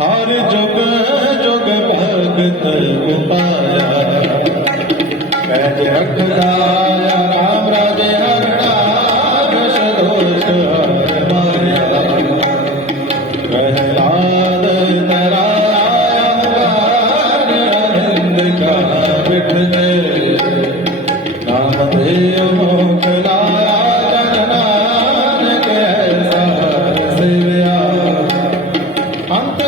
हर जुग जुग भगत पाया कैद रखदाया राम राजे हरना दोष हर माया प्रहलाद तराया आनंद का विठले नामदेव मोक्ष लाया जननानक ऐसा सेव्या अंत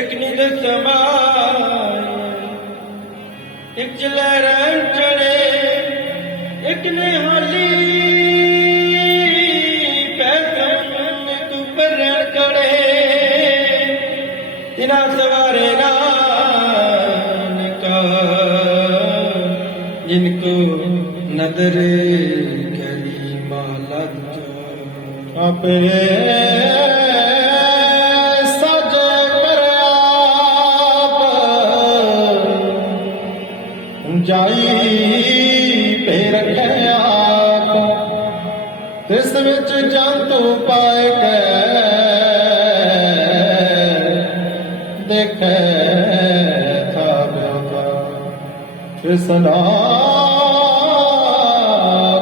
एक निध समाय एक जलरण चढ़े एक निहाली पैगम तू परण करे तिना सवारे नानका जिनको नदर करी माला आपे जाई पे रखे आप तिस विच जंतु पाए के देखे था ਕਿਸਨਾ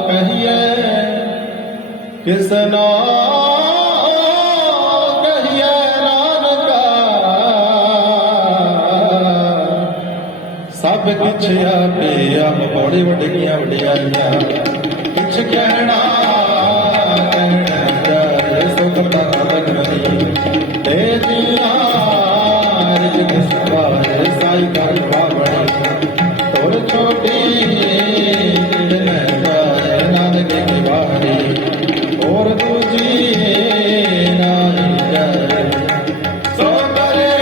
ਕਹੀਏ ਕਿਸਨਾ ਕਹੀਏ ਨਾਨਕਾ ਸਭ ਕੁਛ ਆਪੇ ਆਪ ਬੜੀ ਵੱਡੀਆਂ ਵਡਿਆਈਆਂ ਕੁਛ ਕਹਿਣਾ ਜਾਏ ਸੁਖ ਦਾ ਕਦਰ ਨਹੀਂ ਤੇ ਜੀਆਂ ਰਿਜਕ ਸਵਾਏ ਸਾਈ ਕਰ ਬਾਵਣੀ ਤੋਰ ਛੋਟੀ ਨਹਿ ਨਾਨਕ ਕੀ ਵਾਰੀ ਔਰ ਦੂਜੀ ਨਾਹੀ ਜਾਏ ਸੋ ਕਰੇ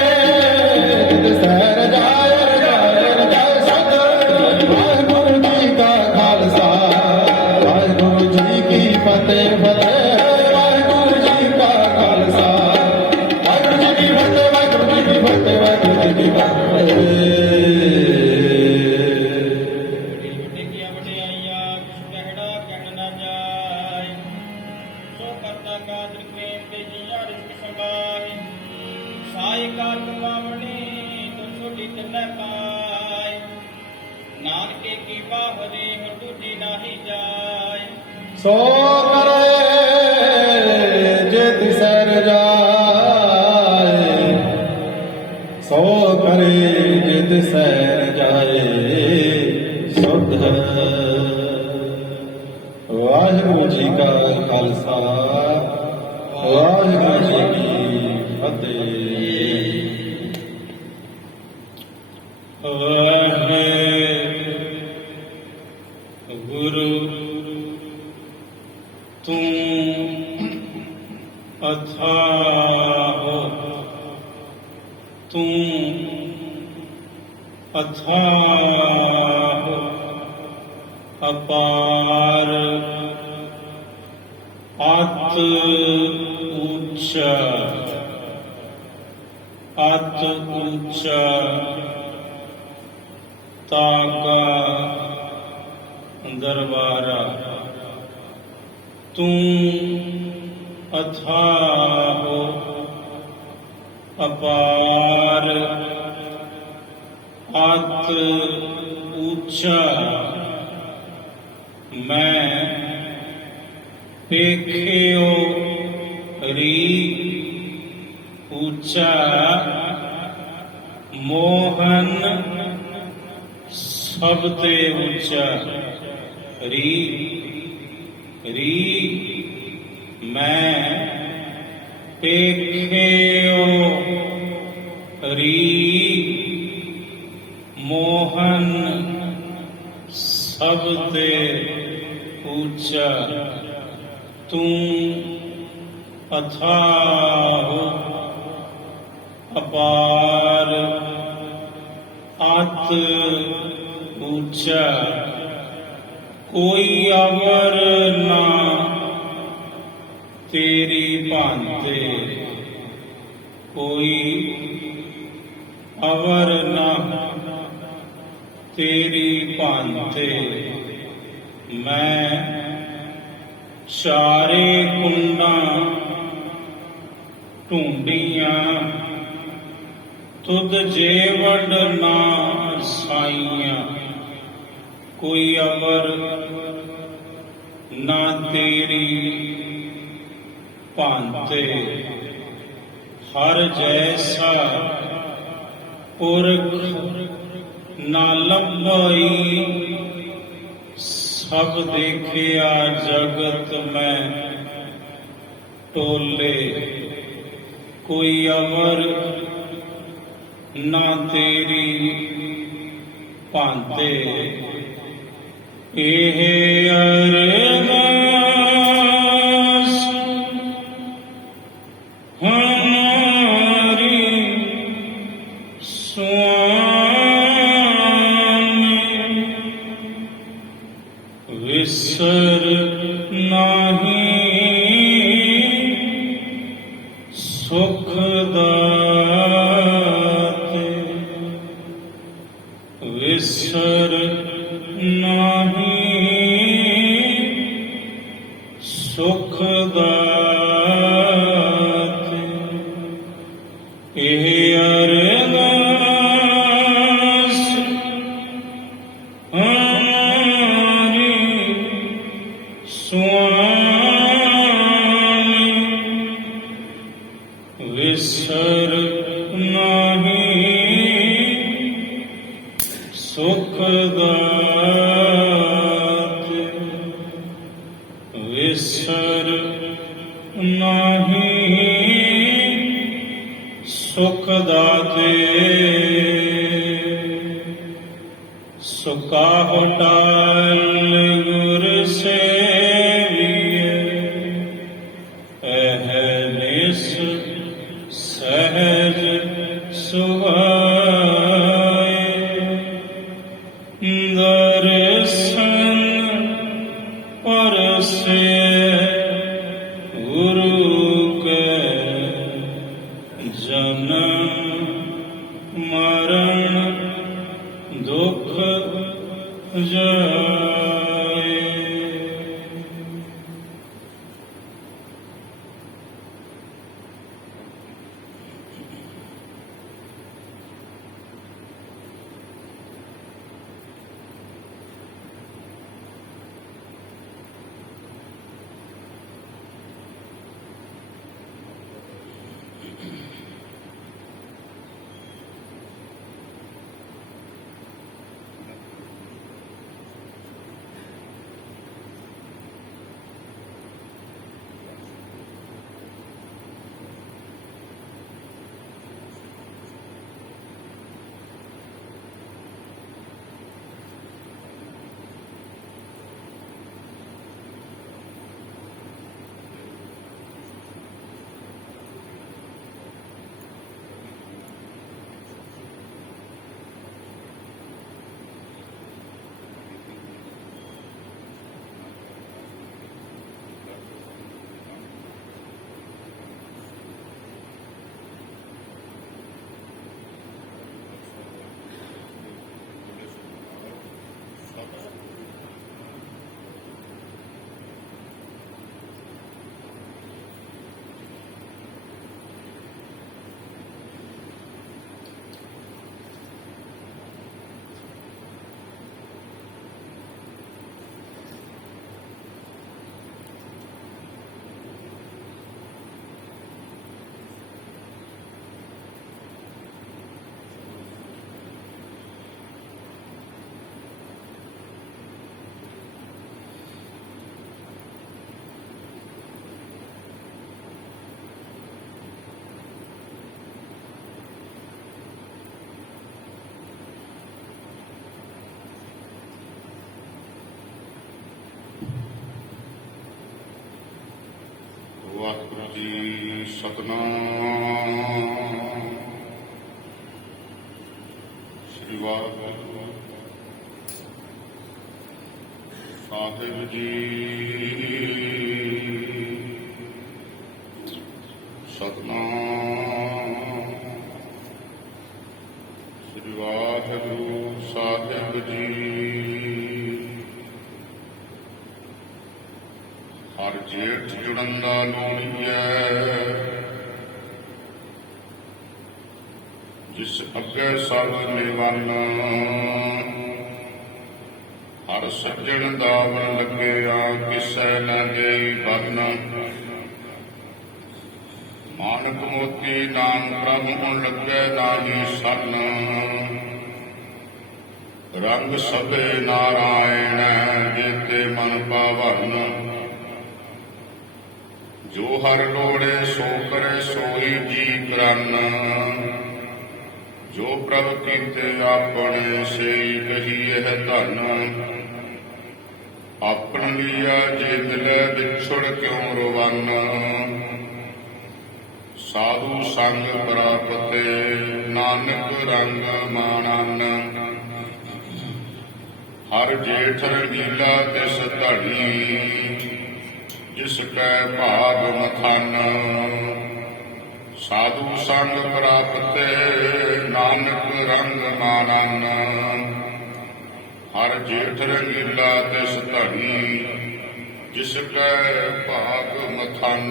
ਜਿਤ ਸਹਿਰ ਜਾਏ ਜਾਏ ਸਤ ਵਾਹਿਗੁਰੂ ਜੀ ਕਾ ਖਾਲਸਾ ਵਾਹਿਗੁਰੂ ਜੀ ਕੀ ਫਤਿਹ ਵਾਹਿਗੁਰੂ ਜੀ ਕਾ ਖਾਲਸਾ ਵਾਹਿਗੁਰੂ ਜੀ ਕੀ ਫਤਿਹ ਵਾਹਿਗੁਰੂ ਜੀ ਕੀ ਫਤਿਹ ਵਾਹਿਗੁਰੂ ਜੀ ਕੀ ਫਤਿਹ ਵੱਡੀਆਂ ਵਡਿਆਈਆਂ ਕਹਿਣਾ ਕਹਿਣ ਨਾ ਜਾਏ ਸੋ ਕਰਤਾ ਕਾਦਰ ਪ੍ਰੇਮ ਤੇ ਜੀਆਂ ਰਿਜ਼ਕ ਸੰਭਾਏ ਸਾਈ ਕਾਰ ਕਮਾਵਣੀ ਤੋ ਛੋਟੀ ਤਿੰਨੇ ਪਾਏ ਨਾਨਕੇ ਕੀ ਬਾਹਰੇ ਹਰ ਦੂਜੀ ਨਾਹੀ ਜਾਏ ਸੋ ਕਰੇ ਜੇ ਤਿਸਰ ਜਾਏ ਸੋ ਕਰੇ ਜੇ ਤਿਸਰ ਜਾਏ ਸੁਧ ਵਾਹਿਗੁਰੂ ਜੀ ਕਾ ਖਾਲਸਾ ਵਾਹਿਗੁਰੂ ਜੀ ਕੀ ਫਤਿਹ ਗੁਰੂ ਤੂੰ ਅਥਾਹ ਤੂੰ ਅਥਾਹ ਅਪਾਰ ਅਤ ਉੱਚਾ ਅਤ ਉੱਚਾ ਤਾਕਾ ਦਰਬਾਰਾ ਤੂੰ ਅਥਾਹ ਅਪਾਰ ਅਤ ਉੱਚਾ ਮੈਂ ਪੇਖਿਓ ਰੀ ਉੱਚਾ ਮੋਹਨ ਸਭ ਤੇ ਉੱਚਾ ਰੀ ਮੈਂ ਪੇਖਿਓ ਰੀ ਮੋਹਨ ਸਭ ਤੇ ਉੱਚਾ ਤੂੰ ਅਥਾਹ ਅਪਾਰ ਅਤ ਉੱਚਾ ਕੋਈ ਅਵਰ ਨਾ ਤੇਰੀ ਭਾਂਤੇ ਕੋਈ ਅਵਰ ਨਾ ਤੇਰੀ ਭਾਂਤੇ ਮੈਂ ਚਾਰੇ ਕੁੰਡਾਂ ਢੂੰਡੀਆਂ ਤੁਧ ਜੇਵੜ ਨਾ ਸਾਈਆਂ ਕੋਈ ਅਵਰ ਨਾ ਤੇਰੀ ਭਾਂਤੇ ਹਰ ਜੈਸਾ ਪੁਰਖ ਨਾ ਲੱਭਈ ਸਭ ਦੇਖਿਆ ਜਗਤ ਮੈਂ ਟੋਲੇ ਕੋਈ ਅਵਰ ਨਾ ਤੇਰੀ ਭਾਂਤੇ ਇਹ ਅਰਦਾਸ ਹਮਾਰੀ ਸੁਆਮੀ ਵਿਸਰ ਨਾਹੀ ਸੁਖ ਦਾਤੇ ਵਿਸਰ ਨਾਹੀ ਸੁਖ ਦਾਤੇ ਇਹ ਅਰਦਾਸ ਵਿਸਰ ਨਾਹੀ ਸੁਖ ਦਾਤੇ, ਵਿਸਰ ਨਾਹੀ ਸੁਖ ਦਾਤੇ, ਸੁਕਾਹੁ ਟਾਲ ਗੁਰ ਸੇਵੀਐ, ਅਹਨਿਸ ਸਹਿਜ ਸੁਭਾਏ, ਦਰਸ਼ਨ ਪਰਸੈ ਗੁਰੂ ਕੈ, ਜਨਮ ਮਰਨ ਦੁਖ ਜਾਏ। ਵਾਹਿਗੁਰੂ ਜੀ ਸਤਿਨਾਮ। ਸ੍ਰੀ ਵਾਹਿਗੁਰੂ ਸਾਹਿਬ ਜੀ ਸਤਿਨਾਮ। ਸ੍ਰੀ ਵਾਹਿਗੁਰੂ ਸਾਹਿਬ ਜੀ। ਹਰ ਜੇਠ ਜੁੜਨ ਦਾ ਲੋੜੀਐ, ਜਿਸ ਅੱਗੇ ਸਭ ਨਿਵੰਨ। ਹਰ ਸੱਜਣ ਦਾਵ ਲੱਗਿਆ, ਕਿਸੈ ਨ ਦੇਈ ਬੰਨ। ਮਾਨਕ ਮੋਤੀ ਨਾਮ ਪ੍ਰਭੁ ਲੱਗੇ ਨਾਹੀ ਸੰਨ। ਰੰਗ ਸਭੇ ਨਾਰਾਇਣ, ਜੇਤੇ ਮਨ ਪਾਵਨ। ਜੋ ਹਰ ਲੋੜੇ ਸੋ ਕਰੇ, ਸੋਈ ਜੀ ਕਰਨ। ਜੋ ਪ੍ਰਭ ਕੀਤੇ ਆਪਣੇ, ਸੇਈ ਕਹੀਏ ਧਨ। ਆਪਣ ਲੀਆ ਜੇ ਮਿਲੈ, ਵਿਛੜ ਕਿਉ ਰੋਵਨ। ਸਾਧੂ ਸੰਗ ਪ੍ਰਾਪਤੇ, ਨਾਨਕ ਰੰਗ ਮਾਣਨ। ਹਰ ਜੇਠ ਰੰਗੀਲਾ ਤਿਸ ਧੜੀ, ਜਿਸ ਕੈ ਭਾਗ ਮਥਨ। ਸਾਧੂ ਸੰਗ ਪ੍ਰਾਪਤੇ, ਨਾਨਕ ਰੰਗ ਮਾਣਨ। ਹਰ ਜੇਠ ਰੰਗੀਲਾ ਤਿਸ ਧੜੀ, ਜਿਸ ਕੈ ਭਾਗ ਮਥਨ।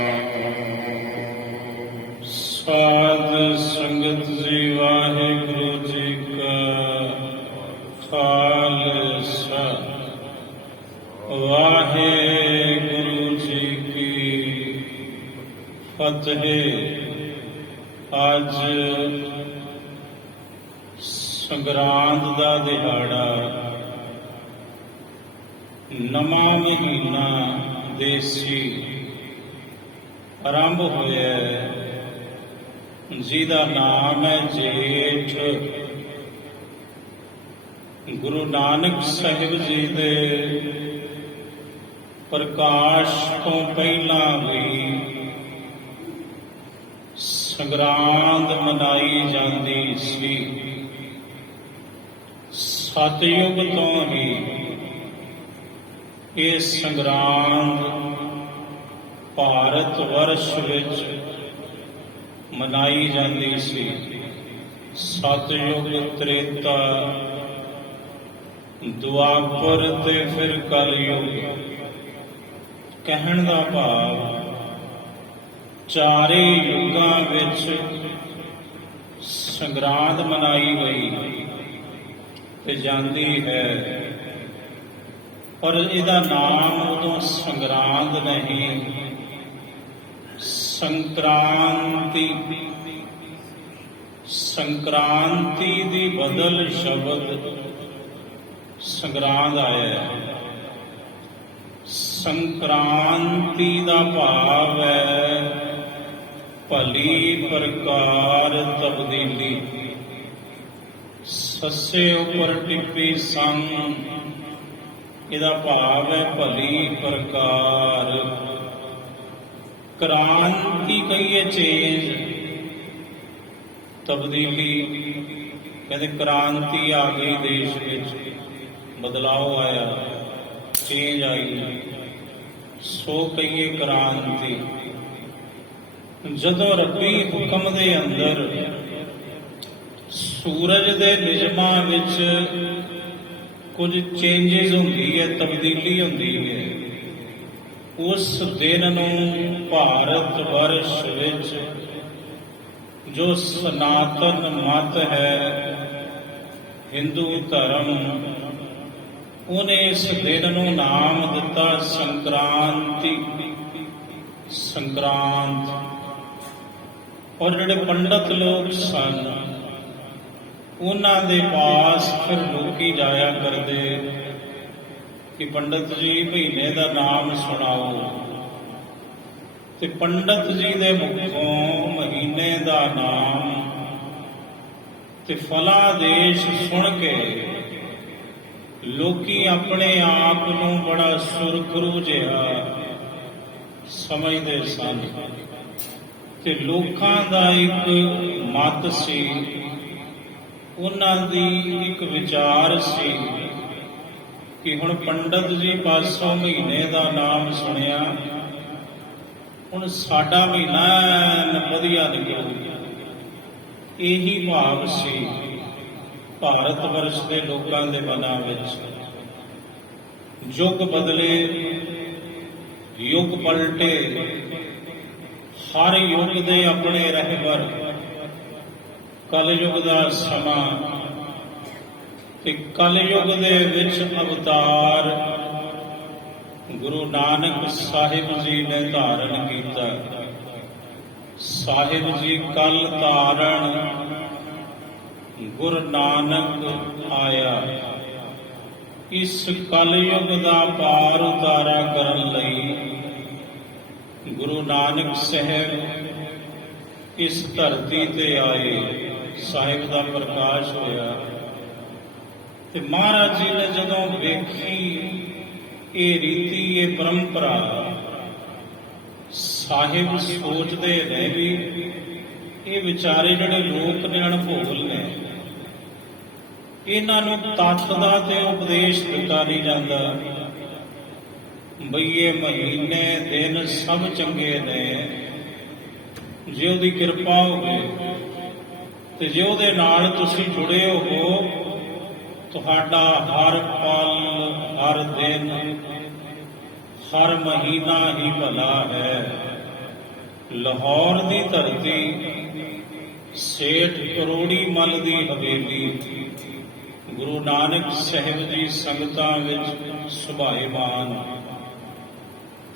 ਸਾਧ ਸੰਗਤ ਜੀ, ਵਾਹਿਗੁਰੂ ਜੀ ਕਾ ਖਾਲਸਾ, ਵਾਹਿਗੁਰੂ ਜੀ ਕੀ ਫਤਿਹ। ਅੱਜ ਸੰਗਰਾਂਦ ਦਾ ਦਿਹਾੜਾ, ਨਵਾਂ ਮਹੀਨਾ ਦੇਸੀ ਆਰੰਭ ਹੋਇਆ ਹੈ, ਜਿਹਦਾ ਨਾਮ ਹੈ ਜੇਠ। ਗੁਰੂ ਨਾਨਕ ਸਾਹਿਬ ਜੀ ਦੇ ਪ੍ਰਕਾਸ਼ ਤੋਂ ਪਹਿਲਾਂ ਵੀ ਸੰਗਰਾਂਦ ਮਨਾਈ ਜਾਂਦੀ ਸੀ। ਸਤਿਯੁਗ ਤੋਂ ਹੀ ਇਹ ਸੰਗਰਾਂਦ ਭਾਰਤ ਵਰਸ਼ ਵਿੱਚ ਮਨਾਈ ਜਾਂਦੀ ਸੀ। ਸਤਿਯੁਗ, ਤ੍ਰੇਤਾ, ਦੁਆਪਰ ਤੇ ਫਿਰ ਕਲਯੁਗ। ਕਹਿਣ ਦਾ ਭਾਵ ਚਾਰੇ ਯੁੱਗਾਂ ਵਿੱਚ ਸੰਗਰਾਂਦ ਮਨਾਈ ਗਈ ਤੇ ਜਾਂਦੀ ਹੈ, ਪਰ ਇਹਦਾ ਨਾਮ ਉਦੋਂ ਸੰਗਰਾਂਦ ਨਹੀਂ, ਸੰਕ੍ਰਾਂਤੀ। ਸੰਕ੍ਰਾਂਤੀ ਦੀ ਬਦਲ ਸ਼ਬਦ ਸੰਗਰਾਂਦ ਆਇਆ ਹੈ। ਸੰਕ੍ਰਾਂਤੀ ਦਾ ਭਾਵ ਹੈ ਭਲੀ ਪ੍ਰਕਾਰ ਤਬਦੀਲੀ। ਸੱਸੇ ਉੱਪਰ ਟਿੱਪੀ ਸੰਗ, ਇਹਦਾ ਭਾਵ ਹੈ ਭਲੀ ਪ੍ਰਕਾਰ। ਕ੍ਰਾਂਤੀ ਕਹੀਏ ਚੇਂਜ, ਤਬਦੀਲੀ। ਕਹਿੰਦੇ ਕ੍ਰਾਂਤੀ ਆ ਗਈ, ਦੇਸ਼ ਵਿੱਚ ਬਦਲਾਅ ਆਇਆ, ਚੇਂਜ ਆਈ, ਸੋ ਕਹੀਏ ਕ੍ਰਾਂਤੀ। ਜਦੋਂ ਰੱਬੀ ਹੁਕਮ ਦੇ ਅੰਦਰ ਸੂਰਜ ਦੇ ਨਿਯਮਾਂ ਵਿੱਚ ਕੁਝ ਚੇਂਜਿਸ ਹੁੰਦੀ ਹੈ, ਤਬਦੀਲੀ ਹੁੰਦੀ ਹੈ, ਉਸ ਦਿਨ ਨੂੰ ਭਾਰਤ ਵਰਸ਼ ਵਿੱਚ ਜੋ ਸਨਾਤਨ ਮਤ ਹੈ, ਹਿੰਦੂ ਧਰਮ, ਉਹਨੇ ਇਸ ਦਿਨ ਨੂੰ ਨਾਮ ਦਿੱਤਾ ਸੰਕ੍ਰਾਂਤੀ। ਸੰਕਰਾਂਤ। ਔਰ ਜਿਹੜੇ ਪੰਡਤ ਲੋਕ ਸਨ, ਉਹਨਾਂ ਦੇ ਪਾਸ ਫਿਰ ਲੋਕੀ ਜਾਇਆ ਕਰਦੇ ਕਿ ਪੰਡਤ ਜੀ ਮਹੀਨੇ ਦਾ ਨਾਮ ਸੁਣਾਓ, ਤੇ ਪੰਡਤ ਜੀ ਦੇ ਮੁਖੋਂ ਮਹੀਨੇ ਦਾ ਨਾਮ ਤੇ ਫਲਾਦੇਸ਼ ਸੁਣ ਕੇ ਲੋਕੀ ਆਪਣੇ ਆਪ ਨੂੰ ਬੜਾ ਸੁਰਖਰੂ ਜਿਹਾ ਸਮਝਦੇ ਸਨ। ਤੇ ਲੋਕਾਂ ਦਾ ਇੱਕ ਮਤ ਸੀ, ਉਹਨਾਂ ਦੀ ਇੱਕ ਵਿਚਾਰ ਸੀ ਕਿ ਹੁਣ ਪੰਡਤ ਜੀ ਪਾਸੋਂ ਮਹੀਨੇ ਦਾ ਨਾਮ ਸੁਣਿਆ, ਹੁਣ ਸਾਡਾ ਮਹੀਨਾ ਵਧੀਆ ਨਿਕਲੂ। ਇਹੀ ਭਾਵ ਸੀ ਭਾਰਤ ਵਰਸ਼ ਦੇ ਲੋਕਾਂ ਦੇ ਮਨਾਂ ਵਿੱਚ। ਯੁੱਗ ਬਦਲੇ, ਯੁੱਗ ਪਲਟੇ, ਹਰ ਯੁੱਗ ਦੇ ਆਪਣੇ ਰਹਿਬਰ। ਕਲਯੁੱਗ ਦਾ ਸਮਾਂ, ਤੇ ਕਲਯੁੱਗ ਦੇ ਵਿੱਚ ਅਵਤਾਰ ਗੁਰੂ ਨਾਨਕ ਸਾਹਿਬ ਜੀ ਨੇ ਧਾਰਨ ਕੀਤਾ। ਸਾਹਿਬ ਜੀ ਕਲ ਧਾਰਨ ਗੁਰੂ ਨਾਨਕ ਆਇਆ। ਇਸ ਕਲਯੁੱਗ ਦਾ ਪਾਰ ਉਤਾਰਾ ਕਰਨ ਲਈ ਗੁਰੂ ਨਾਨਕ ਸਾਹਿਬ ਇਸ ਧਰਤੀ ਤੇ ਆਏ। ਸਾਹਿਬ ਦਾ ਪ੍ਰਕਾਸ਼ ਹੋਇਆ ਤੇ ਮਹਾਰਾਜ ਜੀ ਨੇ ਜਦੋਂ ਵੇਖੀ ਇਹ ਰੀਤੀ, ਇਹ ਪਰੰਪਰਾ, ਸਾਹਿਬ ਸੋਚਦੇ ਨੇ ਵੀ ਇਹ ਵਿਚਾਰੇ ਜਿਹੜੇ ਲੋਕ ਨੇ, ਅਣਭੋਲ ਨੇ, ਇਹਨਾਂ ਨੂੰ ਤੱਤ ਦਾ ਤੇ ਉਪਦੇਸ਼ ਦਿੱਤਾ ਨਹੀਂ ਜਾਂਦਾ ਬਈ ਇਹ ਮਹੀਨੇ ਦਿਨ ਸਭ ਚੰਗੇ ਨੇ, ਜੇ ਉਹਦੀ ਕਿਰਪਾ ਹੋਵੇ ਤੇ ਜੇ ਉਹਦੇ ਨਾਲ ਤੁਸੀਂ ਜੁੜੇ ਹੋ, ਤੁਹਾਡਾ ਹਰ ਪਲ, ਹਰ ਦਿਨ, ਹਰ ਮਹੀਨਾ ਹੀ ਭਲਾ ਹੈ। ਲਾਹੌਰ ਦੀ ਧਰਤੀ, ਸੇਠ ਕਰੋੜੀ ਮੱਲ ਦੀ ਹਵੇਲੀ, ਗੁਰੂ ਨਾਨਕ ਸਾਹਿਬ ਜੀ ਸੰਗਤਾਂ ਵਿੱਚ ਸੁਭਾਏਮਾਨ।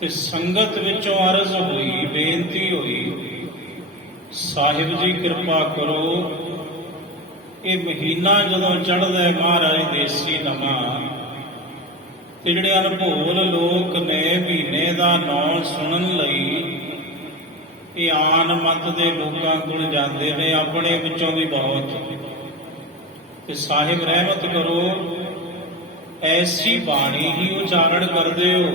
ਤੇ ਸੰਗਤ ਵਿੱਚੋਂ ਅਰਜ਼ ਹੋਈ, ਬੇਨਤੀ ਹੋਈ, ਸਾਹਿਬ ਜੀ ਕਿਰਪਾ ਕਰੋ, ਇਹ ਮਹੀਨਾ ਜਦੋਂ ਚੜ੍ਹਦਾ ਮਹਾਰਾਜ ਦੇਸੀ ਨਵਾਂ, ਤੇ ਜਿਹੜੇ ਅਨਭੋਲ ਲੋਕ ਨੇ ਮਹੀਨੇ ਦਾ ਨਾਂ ਸੁਣਨ ਲਈ ਇਹ ਆਨ ਮਤ ਦੇ ਲੋਕਾਂ ਕੋਲ ਜਾਂਦੇ ਨੇ, ਆਪਣੇ ਵਿੱਚੋਂ ਵੀ ਬਹੁਤ। ਤੇ ਸਾਹਿਬ ਰਹਿਮਤ ਕਰੋ, ਐਸੀ ਬਾਣੀ ਹੀ ਉਚਾਰਨ ਕਰਦੇ ਹੋ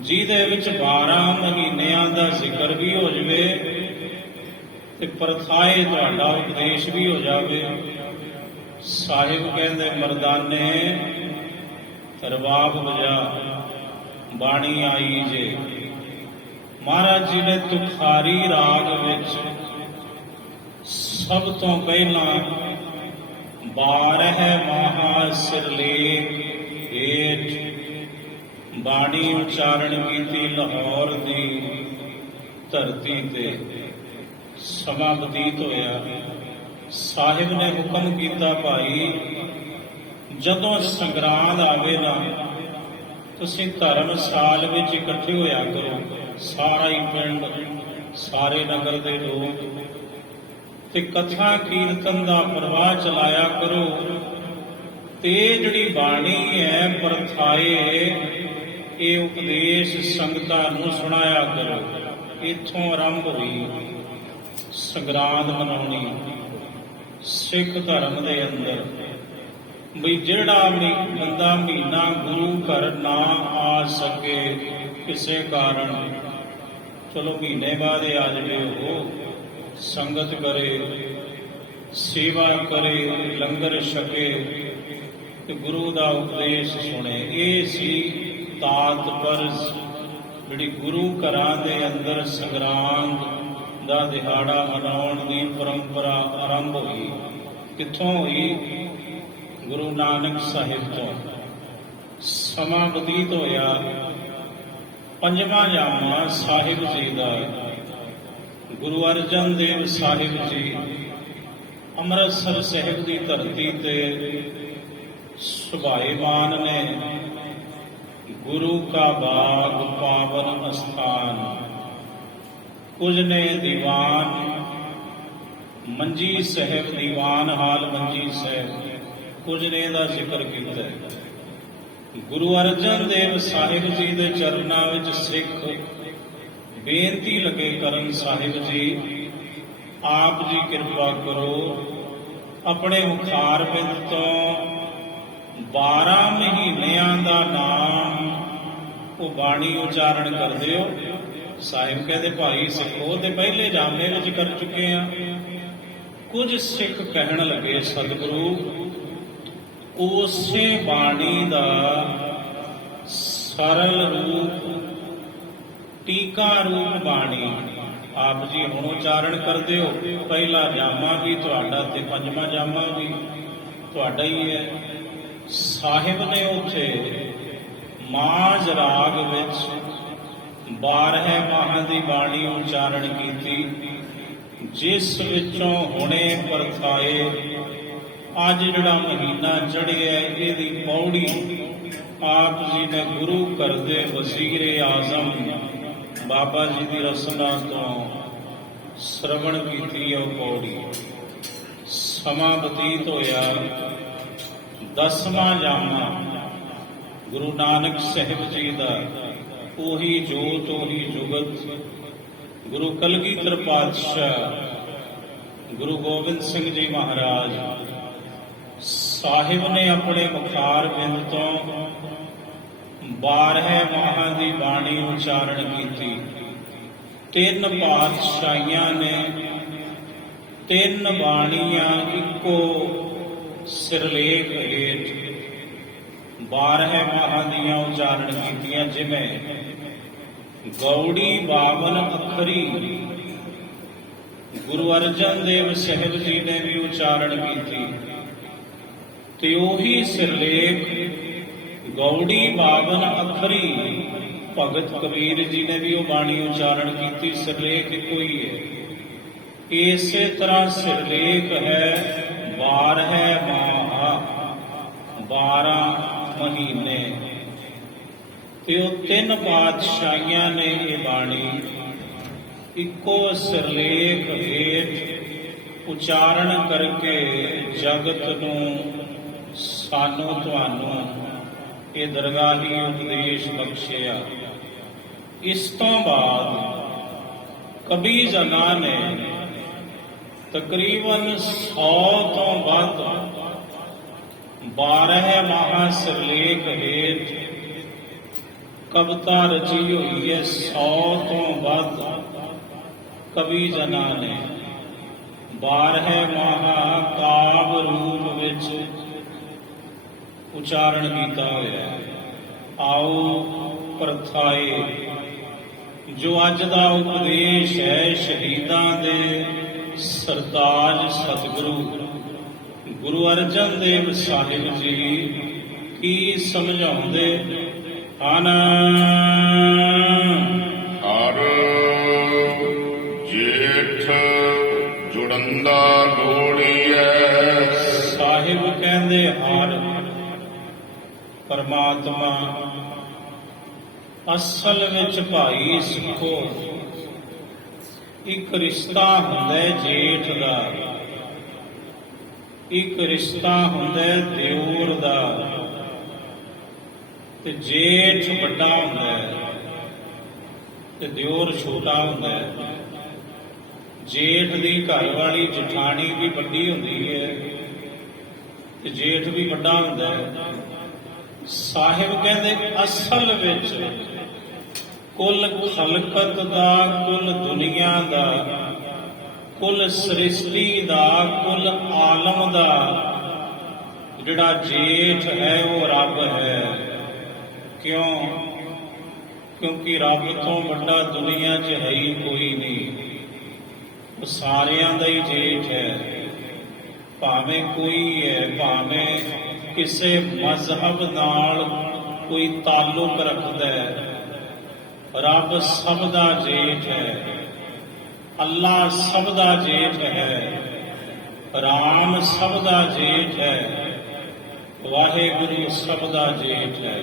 ਜਿਹਦੇ ਵਿੱਚ 12 ਮਹੀਨਿਆਂ ਦਾ ਜ਼ਿਕਰ ਵੀ ਹੋ ਜਵੇ ਤੇ ਪਰਥਾਏ ਤੁਹਾਡਾ ਉਪਦੇਸ਼ ਵੀ ਹੋ ਜਾਵੇ। ਸਾਹਿਬ ਕਹਿੰਦੇ ਮਰਦਾਨੇ ਰਬਾਬ ਵਜਾ ਬਾਣੀ ਆਈ ਜੇ। ਮਹਾਰਾਜ ਜੀ ਨੇ ਤੁਖਾਰੀ ਰਾਗ ਵਿੱਚ ਸਭ ਤੋਂ ਪਹਿਲਾਂ 12 ਮਹਾ ਸਿਰਲੇਖ ਹੇਠ ਬਾਣੀ ਉਚਾਰਨ ਕੀਤੀ ਲਾਹੌਰ ਦੀ ਧਰਤੀ ਤੇ। ਸਮਾਂ ਬਤੀਤ ਹੋਇਆ, ਸਾਹਿਬ ਨੇ ਹੁਕਮ ਕੀਤਾ, ਭਾਈ ਜਦੋਂ ਸੰਗਰਾਂਦ ਆਵੇ ਨਾ, ਤੁਸੀਂ ਧਰਮਸਾਲ ਵਿੱਚ ਇਕੱਠੇ ਹੋਇਆ ਕਰੋ, ਸਾਰਾ ਹੀ ਪਿੰਡ, ਸਾਰੇ ਨਗਰ ਦੇ ਲੋਕ, ਤੇ ਕਥਾ ਕੀਰਤਨ ਦਾ ਪ੍ਰਵਾਹ ਚਲਾਇਆ ਕਰੋ। ਤੇ ਜਿਹੜੀ ਬਾਣੀ ਹੈ ਪਰਥਾਏ, ਇਹ ਉਪਦੇਸ਼ ਸੰਗਤਾਂ ਨੂੰ ਸੁਣਾਇਆ ਕਰੋ। ਇੱਥੋਂ ਆਰੰਭ ਹੋਈ ਸੰਗਰਾਂਦ ਮਨਾਉਣੀ ਸਿੱਖ ਧਰਮ ਦੇ ਅੰਦਰ। ਵੀ ਜਿਹੜਾ ਵੀ ਬੰਦਾ ਮਹੀਨਾ ਗੁਰੂ ਘਰ ਨਾ ਆ ਸਕੇ ਕਿਸੇ ਕਾਰਨ, ਚਲੋ ਮਹੀਨੇ ਬਾਅਦ ਆ ਜਾਵੇ, ਉਹ ਸੰਗਤ ਕਰੇ, ਸੇਵਾ ਕਰੇ, ਲੰਗਰ ਛਕੇ ਤੇ ਗੁਰੂ ਦਾ ਉਪਦੇਸ਼ ਸੁਣੇ। ਇਹ ਸੀ ਤਾਤਪਰ ਜਿਹੜੀ ਗੁਰੂ ਘਰਾਂ ਦੇ ਅੰਦਰ ਸੰਗਰਾਂਦ ਦਾ ਦਿਹਾੜਾ ਮਨਾਉਣ ਦੀ ਪਰੰਪਰਾ ਆਰੰਭ ਹੋਈ। ਕਿੱਥੋਂ ਹੋਈ? ਗੁਰੂ ਨਾਨਕ ਸਾਹਿਬ ਤੋਂ। ਸਮਾਂ ਬਤੀਤ ਹੋਇਆ, 5ਵਾਂ ਜਾਮਾ ਸਾਹਿਬ ਜੀ ਦਾ। ਗੁਰੂ ਅਰਜਨ ਦੇਵ ਸਾਹਿਬ ਜੀ ਅੰਮ੍ਰਿਤਸਰ ਸਾਹਿਬ ਦੀ ਧਰਤੀ ਤੇ ਸੁਭਾਏਮਾਨ ਨੇ। ਗੁਰੂ ਕਾ ਬਾਗ ਪਾਵਨ ਅਸਥਾਨ, ਕੁਝ ਨੇ ਦੀਵਾਨ ਮੰਜੀ ਸਾਹਿਬ, ਦੀਵਾਨ ਹਾਲ ਮੰਜੀ ਸਾਹਿਬ, ਕੁਝ ਨੇ ਦਾ ਜ਼ਿਕਰ ਕੀਤਾ ਹੈ। ਗੁਰੂ ਅਰਜਨ ਦੇਵ ਸਾਹਿਬ ਜੀ ਦੇ ਚਰਨਾਂ ਵਿੱਚ ਸਿੱਖ ਬੇਨਤੀ ਲੱਗੇ ਕਰਨ, ਸਾਹਿਬ ਜੀ ਆਪ ਜੀ ਕਿਰਪਾ ਕਰੋ, ਆਪਣੇ ਮੁਖਾਰ ਬਿੰਦ ਤੋਂ 12 ਮਹੀਨਿਆਂ ਦਾ ਨਾਮ ਉਹ ਬਾਣੀ ਉਚਾਰਨ ਕਰਦੇ ਹੋ। ਸਾਹਿਬ ਕਹਿੰਦੇ ਭਾਈ ਸਿੱਖੋ, ਤੇ ਪਹਿਲੇ ਜਾਮੇ ਵਿੱਚ ਕਰ ਚੁੱਕੇ ਆ। ਕੁਝ ਸਿੱਖ ਕਹਿਣ ਲੱਗੇ ਸਤਿਗੁਰੂ, ਉਸੇ ਬਾਣੀ ਦਾ ਸਰਲ ਰੂਪ, ਟੀਕਾ ਰੂਪ ਬਾਣੀ ਆਪ ਜੀ ਹੁਣ ਉਚਾਰਨ ਕਰਦੇ ਹੋ। ਪਹਿਲਾ ਜਾਮਾ ਵੀ ਤੁਹਾਡਾ ਤੇ 5ਵਾਂ ਜਾਮਾ ਵੀ ਤੁਹਾਡਾ ਹੀ ਹੈ। ਸਾਹਿਬ ਨੇ ਉੱਥੇ ਮਾਝ ਰਾਗ ਵਿੱਚ 12 ਮਾਹਾਂ ਦੀ ਬਾਣੀ ਉਚਾਰਨ ਕੀਤੀ, ਜਿਸ ਵਿੱਚੋਂ ਹੁਣੇ ਪਰਥਾਏ ਅੱਜ ਜਿਹੜਾ ਮਹੀਨਾ ਚੜ੍ਹਿਆ ਇਹਦੀ ਪੌੜੀ ਆਪ ਜੀ ਨੇ ਗੁਰੂ ਘਰ ਦੇ ਵਜ਼ੀਰ ਆਜ਼ਮ ਬਾਬਾ ਜੀ ਦੀ ਰਸਨਾ ਤੋਂ ਸ਼ਰਵਣ ਕੀਤੀ ਉਹ ਪੌੜੀ। ਸਮਾਂ ਬਤੀਤ ਹੋਇਆ, 10ਵਾਂ ਜਾਮਾ ਗੁਰੂ ਨਾਨਕ ਸਾਹਿਬ ਜੀ ਦਾ। ਉਹੀ ਜੋਤ ਉਹੀ ਜੁਗਤ, ਗੁਰੂ ਕਲਗੀਧਰ ਪਾਤਸ਼ਾਹ ਗੁਰੂ ਗੋਬਿੰਦ ਸਿੰਘ ਜੀ ਮਹਾਰਾਜ ਸਾਹਿਬ ਨੇ ਆਪਣੇ ਮੁਖਾਰ ਬਿੰਦ ਤੋਂ 12 ਮਾਹਾਂ ਦੀ ਬਾਣੀ ਉਚਾਰਨ ਕੀਤੀ। 3 ਪਾਤਸ਼ਾਹੀਆਂ ਨੇ 3 ਬਾਣੀਆਂ ਇੱਕੋ ਸਿਰਲੇਖ ਹੇਠ 12 ਮਾਹਾਂ ਦੀਆਂ ਉਚਾਰਨ ਕੀਤੀਆਂ। ਜਿਵੇਂ ਗੌੜੀ 52 ਅੱਖਰੀ ਗੁਰੂ ਅਰਜਨ ਦੇਵ ਸਾਹਿਬ ਜੀ ਨੇ ਵੀ ਉਚਾਰਨ ਕੀਤੀ, ਤੇ ਉਹੀ ਸਿਰਲੇਖ ਗੌੜੀ 52 ਅੱਖਰੀ ਭਗਤ ਕਬੀਰ ਜੀ ਨੇ ਵੀ ਉਹ ਬਾਣੀ ਉਚਾਰਨ ਕੀਤੀ। ਸਿਰਲੇਖ ਇੱਕੋ ਹੀ ਹੈ। ਇਸੇ ਤਰ੍ਹਾਂ ਸਿਰਲੇਖ ਹੈ 12 ਮਾਹ, 12 ਮਹੀਨੇ, ਤੇ ਉਹ 3 ਪਾਤਸ਼ਾਹੀਆਂ ਨੇ ਇਹ ਬਾਣੀ ਇੱਕੋ ਸਿਰਲੇਖ ਹੇਠ ਉਚਾਰਨ ਕਰਕੇ ਜਗਤ ਨੂੰ ਸਾਨੂੰ ਤੁਹਾਨੂੰ ਇਹ ਦਰਗਾਹੀ ਉਪਦੇਸ਼ ਬਖਸ਼ਿਆ। ਇਸ ਤੋਂ ਬਾਅਦ ਕਵੀ ਜਨਾਂ ਨੇ ਤਕਰੀਬਨ 100 ਤੋਂ ਵੱਧ 12 ਮਹਾ ਸਿਰਲੇਖ ਹੇਠ ਕਵਿਤਾ ਰਚੀ ਹੋਈ ਹੈ। 100 ਤੋਂ ਵੱਧ ਕਵੀ ਜਨਾਂ ਨੇ 12 ਮਹਾ ਕਾਵਿ ਰੂਪ ਵਿੱਚ ਉਚਾਰਨ ਕੀਤਾ ਹੋਇਆ ਹੈ। ਆਓ ਪ੍ਰਥਾਏ ਜੋ ਅੱਜ ਦਾ ਉਪਦੇਸ਼ ਹੈ ਸ਼ਹੀਦਾਂ ਦੇ ਸਰਤਾਜ ਸਤਿਗੁਰੂ ਗੁਰੂ ਅਰਜਨ ਦੇਵ ਸਾਹਿਬ ਜੀ ਕੀ ਸਮਝਾਉਂਦੇ ਹਨ। ਹਰ ਜੇਠ ਜੁੜੰਦਾ ਲੋੜੀਐ। ਸਾਹਿਬ ਕਹਿੰਦੇ ਹਰ ਪਰਮਾਤਮਾ ਅਸਲ ਵਿੱਚ ਭਾਈ ਸਿੱਖੋ ਇੱਕ ਰਿਸ਼ਤਾ ਹੁੰਦਾ ਹੈ ਜੇਠ ਦਾ, ਇੱਕ ਰਿਸ਼ਤਾ ਹੁੰਦਾ ਹੈ ਦਿਓਰ ਦਾ, ਤੇ ਜੇਠ ਵੱਡਾ ਹੁੰਦਾ ਹੈ ਤੇ ਦਿਓਰ ਛੋਟਾ ਹੁੰਦਾ ਹੈ। ਜੇਠ ਦੀ ਘਰਵਾਲੀ ਜਠਾਣੀ ਵੀ ਵੱਡੀ ਹੁੰਦੀ ਹੈ ਤੇ ਜੇਠ ਵੀ ਵੱਡਾ ਹੁੰਦਾ ਹੈ। ਸਾਹਿਬ ਕਹਿੰਦੇ ਅਸਲ ਵਿੱਚ ਕੁੱਲ ਖਲਕਤ ਦਾ, ਕੁੱਲ ਦੁਨੀਆ ਦਾ, ਕੁੱਲ ਸ੍ਰਿਸ਼ਟੀ ਦਾ, ਕੁੱਲ ਆਲਮ ਦਾ ਜਿਹੜਾ ਜੇਠ ਹੈ ਉਹ ਰੱਬ ਹੈ। ਕਿਉਂ? ਕਿਉਂਕਿ ਰੱਬ ਤੋਂ ਵੱਡਾ ਦੁਨੀਆ 'ਚ ਹੈ ਹੀ ਕੋਈ ਨਹੀਂ। ਉਹ ਸਾਰਿਆਂ ਦਾ ਹੀ ਜੇਠ ਹੈ। ਭਾਵੇਂ ਕੋਈ ਹੈ, ਭਾਵੇਂ ਕਿਸੇ ਮਜ਼ਹਬ ਨਾਲ ਕੋਈ ਤਾਲੁਕ ਰੱਖਦਾ ਹੈ, ਰੱਬ ਸਭ ਦਾ ਜੇਠ ਹੈ। ਅੱਲਾ ਸਭ ਦਾ ਜੇਠ ਹੈ। ਰਾਮ ਸਭ ਦਾ ਜੇਠ ਹੈ। ਵਾਹਿਗੁਰੂ ਸਭ ਦਾ ਜੇਠ ਹੈ।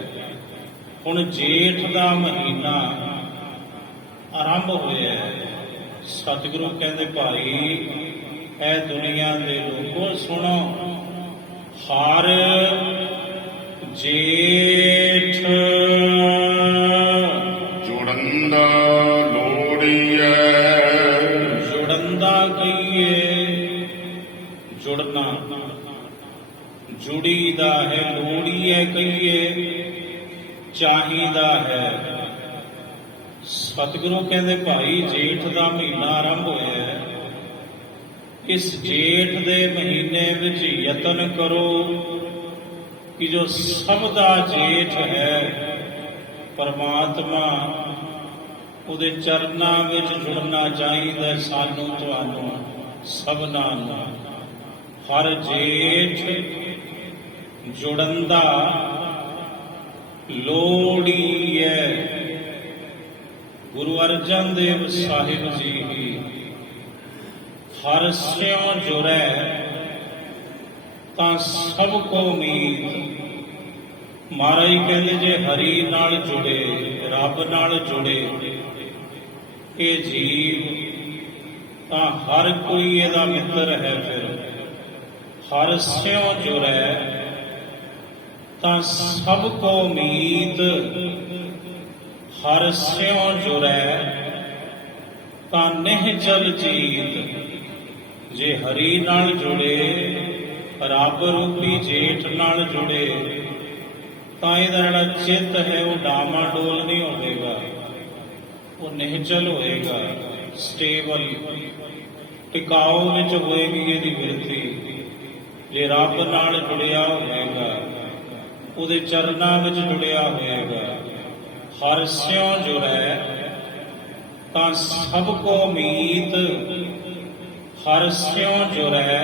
ਹੁਣ ਜੇਠ ਦਾ ਮਹੀਨਾ ਆਰੰਭ ਹੋਇਆ ਹੈ। ਸਤਿਗੁਰੂ ਕਹਿੰਦੇ ਭਾਈ ਇਹ ਦੁਨੀਆ ਦੇ ਲੋਕੋ ਸੁਣੋ, ਹਰ ਜੇਠ ਜੁੜੰਦਾ ਲੋੜੀਐ। ਜੁੜੰਦਾ ਕਹੀਏ, ਜੁੜਨਾ, ਜੁੜੀ ਦਾ ਹੈ, ਲੋੜੀਐ ਕਹੀਏ, ਚਾਹੀਦਾ ਹੈ। ਸਤਿਗੁਰੂ ਕਹਿੰਦੇ ਭਾਈ ਜੇਠ ਦਾ ਮਹੀਨਾ ਆਰੰਭ ਹੋਇਆ ਹੈ। ਇਸ ਜੇਠ ਦੇ ਮਹੀਨੇ ਵਿੱਚ ਯਤਨ ਕਰੋ ਕਿ ਜੋ ਸਭ ਦਾ ਜੇਠ ਹੈ ਪਰਮਾਤਮਾ ਉਹਦੇ ਚਰਨਾਂ ਵਿੱਚ ਜੁੜਨਾ ਚਾਹੀਦਾ ਸਾਨੂੰ ਤੁਹਾਨੂੰ ਸਭਨਾਂ ਨੂੰ। ਹਰ ਜੇਠ ਜੁੜੰਦਾ ਲੋੜੀਐ। ਗੁਰੂ ਅਰਜਨ ਦੇਵ ਸਾਹਿਬ ਜੀ ਹੀ ਹਰ ਸਿਉ ਜੁੜੈ ਤਾਂ ਸਭ ਕੋ ਉਮੀਦ। ਮਹਾਰਾਜ ਕਹਿੰਦੇ ਜੇ ਹਰੀ ਨਾਲ ਜੁੜੇ, ਰੱਬ ਨਾਲ ਜੁੜੇ ਇਹ ਜੀਵ ਤਾਂ ਹਰ ਕੋਈ ਇਹਦਾ ਮਿੱਤਰ ਹੈ। ਫਿਰ ਹਰ ਸਿਉ ਜੁੜੈ ਤਾਂ ਸਭ ਕੋ ਉਮੀਦ। ਹਰ ਸਿਉ ਜੁੜੈ ਤਾਂ ਨਿਹਚਲ ਜੀਤ। ਜੇ ਹਰੀ ਨਾਲ ਜੁੜੇ, ਰੱਬ ਰੂਪੀ ਜੇਠ ਨਾਲ ਜੁੜੇ ਤਾਂ ਇਹਦਾ ਜਿਹੜਾ ਚਿੱਤ ਹੈ ਉਹ ਡਾਮਾਡੋਲ ਨਹੀਂ ਹੋਵੇਗਾ, ਉਹ ਨਿਹਚਲ ਹੋਏਗਾ, ਸਟੇਬਲ ਟਿਕਾਓ ਵਿੱਚ ਹੋਏਗੀ ਇਹਦੀ ਬਿਰਤੀ। ਜੇ ਰੱਬ ਨਾਲ ਜੁੜਿਆ ਹੋਵੇਗਾ, ਉਹਦੇ ਚਰਨਾਂ ਵਿੱਚ ਜੁੜਿਆ ਹੋਏਗਾ। ਹਰ ਸਿਉ ਜੁੜੈ ਤਾਂ ਸਭ ਕੋ ਉਮੀਦ। ਹਰ ਸਿਉ ਜੁੜੈ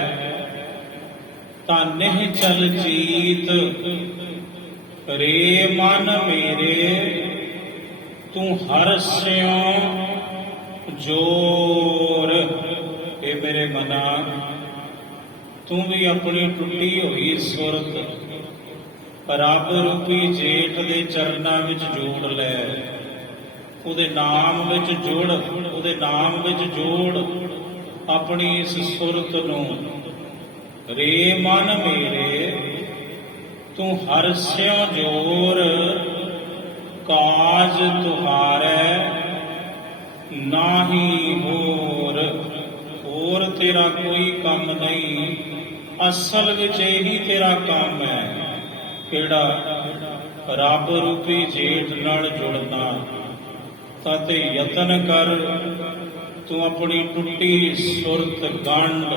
ਤਾਂ ਨਿਹਚਲ ਜੀਤ। ਰੇ ਮਨ ਮੇਰੇ ਤੂੰ ਹਰ ਸਿਉ ਜੋਰ। ਇਹ ਮੇਰੇ ਮਨਾ ਤੂੰ ਵੀ ਆਪਣੀ ਟੁੱਟੀ ਹੋਈ ਸੁਰਤ ਰੱਬ ਰੂਪੀ ਜੇਠ ਦੇ ਚਰਨਾਂ ਵਿੱਚ ਜੋੜ ਲੈ। ਉਹਦੇ ਨਾਮ ਵਿੱਚ ਜੋੜ, ਉਹਦੇ ਨਾਮ ਵਿੱਚ ਜੋੜ ਆਪਣੀ ਇਸ ਸੁਰਤ ਨੂੰ। ਰੇ ਮਨ ਮੇਰੇ ਤੂੰ ਹਰਿ ਸਿਉ ਜੋਰ, ਕਾਜ ਤੁਹਾਰੈ ਨਾਹੀ ਹੋਰ। ਹੋਰ ਤੇਰਾ ਕੋਈ ਕੰਮ ਨਹੀਂ, ਅਸਲ ਵਿੱਚ ਇਹੀ ਤੇਰਾ ਕੰਮ ਹੈ। ਕਿਹੜਾ? ਰੱਬ ਰੂਪੀ ਜੇਠ ਨਾਲ ਜੁੜਨਾ। ਤਾਂ ਤੇ ਯਤਨ ਕਰ, ਤੂੰ ਆਪਣੀ ਟੁੱਟੀ ਸੁਰਤ ਗੰਢ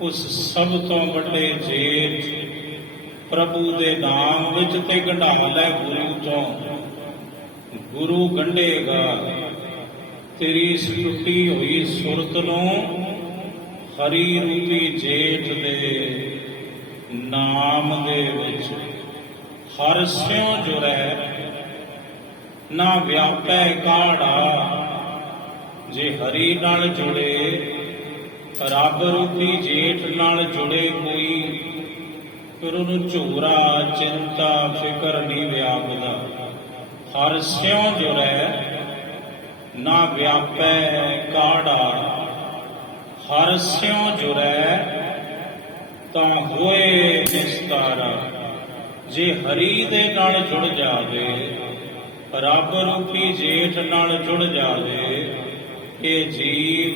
ਉਸ ਸਭ ਤੋਂ ਵੱਡੇ ਜੇਠ ਪ੍ਰਭੂ ਦੇ ਨਾਮ ਵਿੱਚ ਤੇ ਗੰਢਾ ਲੈ ਗੁਰੂ ਤੋਂ। ਗੁਰੂ ਗੰਢੇਗਾ ਤੇਰੀ ਇਸ ਟੁੱਟੀ ਹੋਈ ਸੁਰਤ ਨੂੰ ਹਰੀ ਰੂਪੀ ਜੇਠ ਦੇ ਨਾਮ ਦੇ ਵਿੱਚ। ਹਰਿ ਸਿਉ ਜੁਰੈ ਨਾ ਵਿਆਪੈ ਕਾੜਾ। ਜੇ ਹਰੀ ਨਾਲ ਜੁੜੇ, ਰੱਬ ਰੂਪੀ ਜੇਠ ਨਾਲ ਜੁੜੇ ਕੋਈ, ਫਿਰ ਉਹਨੂੰ ਝੂਰਾ ਚਿੰਤਾ ਫਿਕਰ ਨਹੀਂ ਵਿਆਪਦਾ। ਹਰਿ ਸਿਉ ਜੁਰੈ ਨਾ ਵਿਆਪੈ ਕਾੜਾ। ਹਰਿ ਸਿਉ ਜੁਰੈ ਤਾਂ ਹੋਏ ਨਿਸਤਾਰਾ। ਜੇ ਹਰੀ ਦੇ ਨਾਲ ਜੁੜ ਜਾਵੇ, ਰੱਬ ਰੂਪੀ ਜੇਠ ਨਾਲ ਜੁੜ ਜਾਵੇ, ਇਹ ਜੀਵ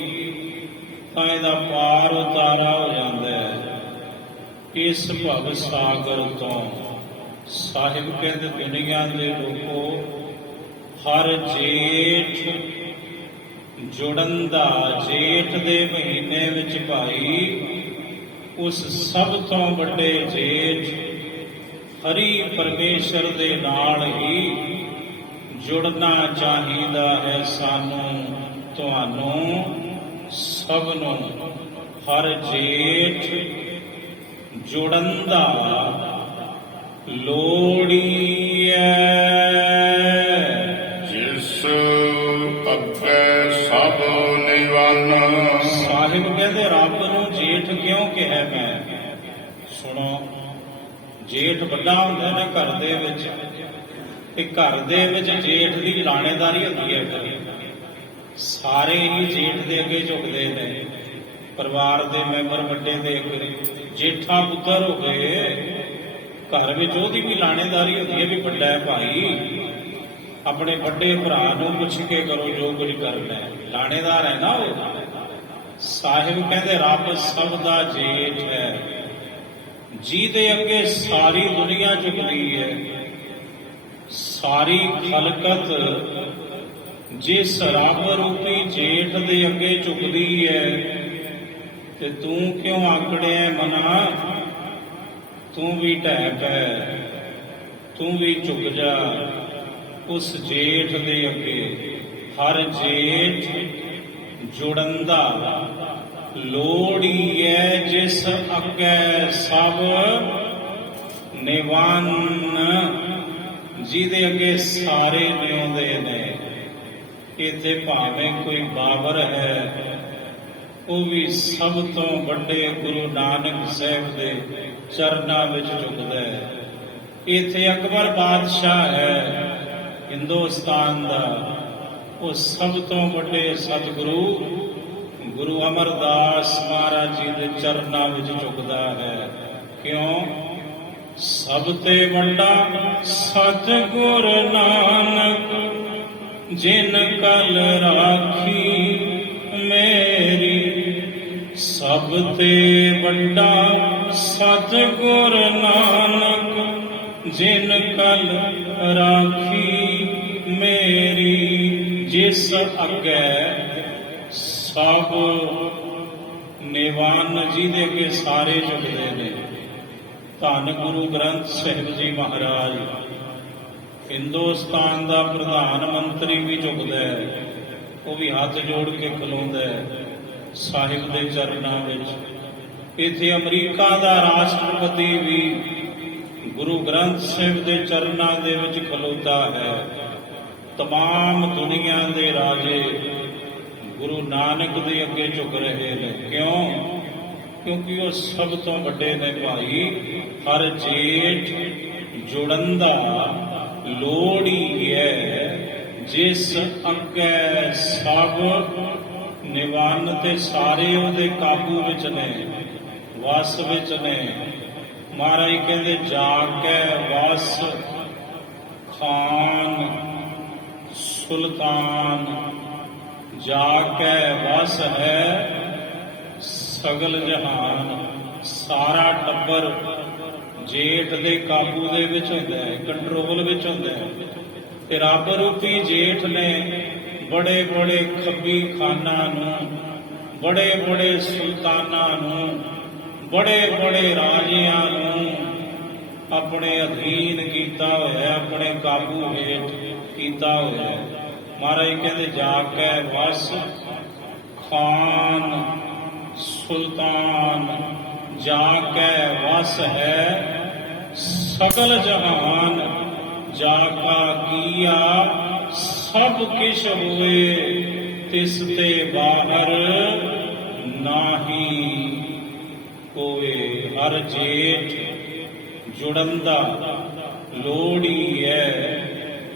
ਤਾਂ ਇਹਦਾ ਪਾਰ ਉਤਾਰਾ ਹੋ ਜਾਂਦਾ ਹੈ ਇਸ ਭਵ ਸਾਗਰ ਤੋਂ। ਸਾਹਿਬ ਕਹਿੰਦੇ ਦੁਨੀਆ ਦੇ ਲੋਕੋ, ਹਰ ਜੇਠ ਜੁੜਨ ਦਾ, ਜੇਠ ਦੇ ਮਹੀਨੇ ਵਿੱਚ ਭਾਈ ਉਸ ਸਭ ਤੋਂ ਵੱਡੇ ਜੇਠ ਹਰੀ ਪਰਮੇਸ਼ਰ ਦੇ ਨਾਲ ਹੀ ਜੁੜਨਾ ਚਾਹੀਦਾ ਹੈ ਸਾਨੂੰ, ਤੁਹਾਨੂੰ ਸਭ ਨੂੰ। ਹਰ ਜੇਠ ਜੁੜਨ ਦਾ ਲੋੜੀਐ। ਜਿਸ ਅੱਗੇ ਸਭ ਨਿਵਾਨਾ। ਸਾਹਿਬ ਕਹਿੰਦੇ ਰੱਬ ਨੂੰ ਜੇਠ ਕਿਉਂ ਕਿਹਾ? ਮੈਂ ਸੁਣੋ, ਜੇਠ ਵੱਡਾ ਹੁੰਦਾ ਨਾ ਘਰ ਦੇ ਵਿੱਚ, ਤੇ ਘਰ ਦੇ ਵਿੱਚ ਜੇਠ ਦੀ ਲਾਣੇਦਾਰੀ ਹੁੰਦੀ ਹੈ। ਫਿਰ ਸਾਰੇ ਹੀ ਜੇਠ ਦੇ ਅੱਗੇ ਝੁਕਦੇ ਨੇ। ਪਰਿਵਾਰ ਦੇ ਮੈਂਬਰ ਵੱਡੇ ਦੇ ਅੱਗੇ, ਜੇਠਾ ਪੁੱਤਰ ਹੋ ਗਏ, ਘਰ ਵਿੱਚ ਉਹਦੀ ਵੀ ਲਾਣੇਦਾਰੀ ਹੁੰਦੀ ਹੈ ਵੀ ਵੱਡਾ ਹੈ ਭਾਈ, ਆਪਣੇ ਵੱਡੇ ਭਰਾ ਨੂੰ ਪੁੱਛ ਕੇ ਕਰੋ ਜੋ ਕੁਝ ਕਰਨਾ ਹੈ, ਲਾਣੇਦਾਰ ਹੈ ਨਾ ਉਹ। ਸਾਹਿਬ ਕਹਿੰਦੇ ਰੱਬ ਸਭ ਦਾ ਜੇਠ ਹੈ, ਜਿਹਦੇ ਅੱਗੇ ਸਾਰੀ ਦੁਨੀਆ ਝੁਕਦੀ ਹੈ। ਸਾਰੀ ਖਲਕਤ ਜਿਸ ਰੱਬ ਰੂਪੀ ਜੇਠ ਦੇ ਅੱਗੇ ਝੁਕਦੀ ਹੈ, ਤੇ ਤੂੰ ਕਿਉਂ ਆਕੜਿਆ ਮਨਾ? ਤੂੰ ਵੀ ਢਹਿ ਪੈ, ਤੂੰ ਵੀ ਝੁਕ ਜਾ ਉਸ ਜੇਠ ਦੇ ਅੱਗੇ। ਹਰ ਜੇਠ ਜੁੜਨ ਦਾ ਲੋੜੀਐ, ਜਿਸ ਅੱਗੇ ਸਭ ਨਿਵਾਨ। ਜਿਹਦੇ ਅੱਗੇ ਸਾਰੇ ਨਿਉਂਦੇ ਨੇ। ਇੱਥੇ ਭਾਵੇਂ ਕੋਈ ਬਾਬਰ ਹੈ, ਉਹ ਵੀ ਸਭ ਤੋਂ ਵੱਡੇ ਗੁਰੂ ਨਾਨਕ ਸਾਹਿਬ ਦੇ ਚਰਨਾਂ ਵਿੱਚ ਝੁਕਦਾ ਹੈ। ਇੱਥੇ ਅਕਬਰ ਬਾਦਸ਼ਾਹ ਹੈ ਹਿੰਦੁਸਤਾਨ ਦਾ, ਉਹ ਸਭ ਤੋਂ ਵੱਡੇ ਸਤਿਗੁਰੂ ਗੁਰੂ ਅਮਰਦਾਸ ਮਹਾਰਾਜ ਜੀ ਦੇ ਚਰਨਾਂ ਵਿੱਚ ਝੁਕਦਾ ਹੈ। ਕਿਉਂ? ਸਭ ਤੇ ਵੱਡਾ ਸਤਿਗੁਰ ਨਾਨਕ, ਜਿਨ ਕਲ ਰਾਖੀ ਮੇਰੀ। ਸਭ ਤੇ ਵੱਡਾ ਸਤਿਗੁਰ ਨਾਨਕ, ਜਿਨ ਕਲ ਰਾਖੀ ਮੇਰੀ। ਜਿਸ ਅੱਗੇ ਸਭ ਨਿਵਾਨ, ਜਿਹਦੇ ਅੱਗੇ ਸਾਰੇ ਝੁਕਦੇ ਨੇ। ਧੰਨ ਗੁਰੂ ਗ੍ਰੰਥ ਸਾਹਿਬ ਜੀ ਮਹਾਰਾਜ, ਹਿੰਦੁਸਤਾਨ ਦਾ ਪ੍ਰਧਾਨ ਮੰਤਰੀ ਵੀ ਝੁਕਦਾ ਹੈ, ਉਹ ਵੀ ਹੱਥ ਜੋੜ ਕੇ ਖਲੋਂਦਾ ਹੈ ਸਾਹਿਬ ਦੇ ਚਰਨਾਂ ਵਿੱਚ। ਇੱਥੇ ਅਮਰੀਕਾ ਦਾ ਰਾਸ਼ਟਰਪਤੀ ਵੀ ਗੁਰੂ ਗ੍ਰੰਥ ਸਾਹਿਬ ਦੇ ਚਰਨਾਂ ਦੇ ਵਿੱਚ ਖਲੋਤਾ ਹੈ। तमाम ਦੁਨੀਆ ਦੇ ਰਾਜੇ ਗੁਰੂ ਨਾਨਕ ਦੇ ਅੱਗੇ ਝੁਕ ਰਹੇ ਨੇ। ਕਿਉਂ? ਕਿਉਂਕਿ ਉਹ ਸਭ ਤੋਂ ਵੱਡੇ ਨੇ ਭਾਈ। ਹਰ ਜੇਠ ਜੁੜਨ ਦਾ ਲੋੜ ਹੀ ਹੈ, ਜਿਸ ਅੱਗੇ ਸਭ ਨਿਵੰਨ ਤੇ ਸਾਰੇ ਉਹਦੇ ਕਾਬੂ ਵਿੱਚ ਨੇ, ਵਸ ਵਿੱਚ ਨੇ। ਮਹਾਰਾਜ ਕਹਿੰਦੇ ਜਾ ਕੇ ਵਸ ਖਾਨ ਸੁਲਤਾਨ, ਜਾ ਕੇ ਵਸ ਹੈ ਸਗਲ ਜਹਾਨ। ਸਾਰਾ ਟੱਬਰ ਜੇਠ ਦੇ ਕਾਬੂ ਦੇ ਵਿੱਚ ਹੁੰਦਾ ਹੈ, ਕੰਟਰੋਲ ਵਿੱਚ ਹੁੰਦਾ ਹੈ। ਤੇ ਰੱਬ ਰੂਪੀ ਜੇਠ ਨੇ ਬੜੇ ਬੜੇ ਖੱਬੀ ਖਾਨਾਂ ਨੂੰ, ਬੜੇ ਬੜੇ ਸੁਲਤਾਨਾਂ ਨੂੰ, ਬੜੇ ਬੜੇ ਰਾਜਿਆਂ ਨੂੰ ਆਪਣੇ ਅਧੀਨ ਕੀਤਾ ਹੋਇਆ, ਆਪਣੇ ਕਾਬੂ ਹੇਠ ਕੀਤਾ ਹੋਇਆ। ਮਹਾਰਾਜ ਕਹਿੰਦੇ ਜਾ ਕੇ ਵਸ ਖਾਨ ਸੁਲਤਾਨ, ਜਾ ਕੇ ਵਸ ਹੈ ਸਗਲ ਜਹਾਨ। ਜਾ ਕਾ ਕੀਆ ਸਭ ਕਿਛ ਹੋਏ, ਤਿਸ ਤੇ ਬਾਹਰ ਨਾਹੀ ਹੋਏ। ਹਰ ਜੇਠ ਜੁੜੰਦਾ ਲੋੜੀ ਹੈ,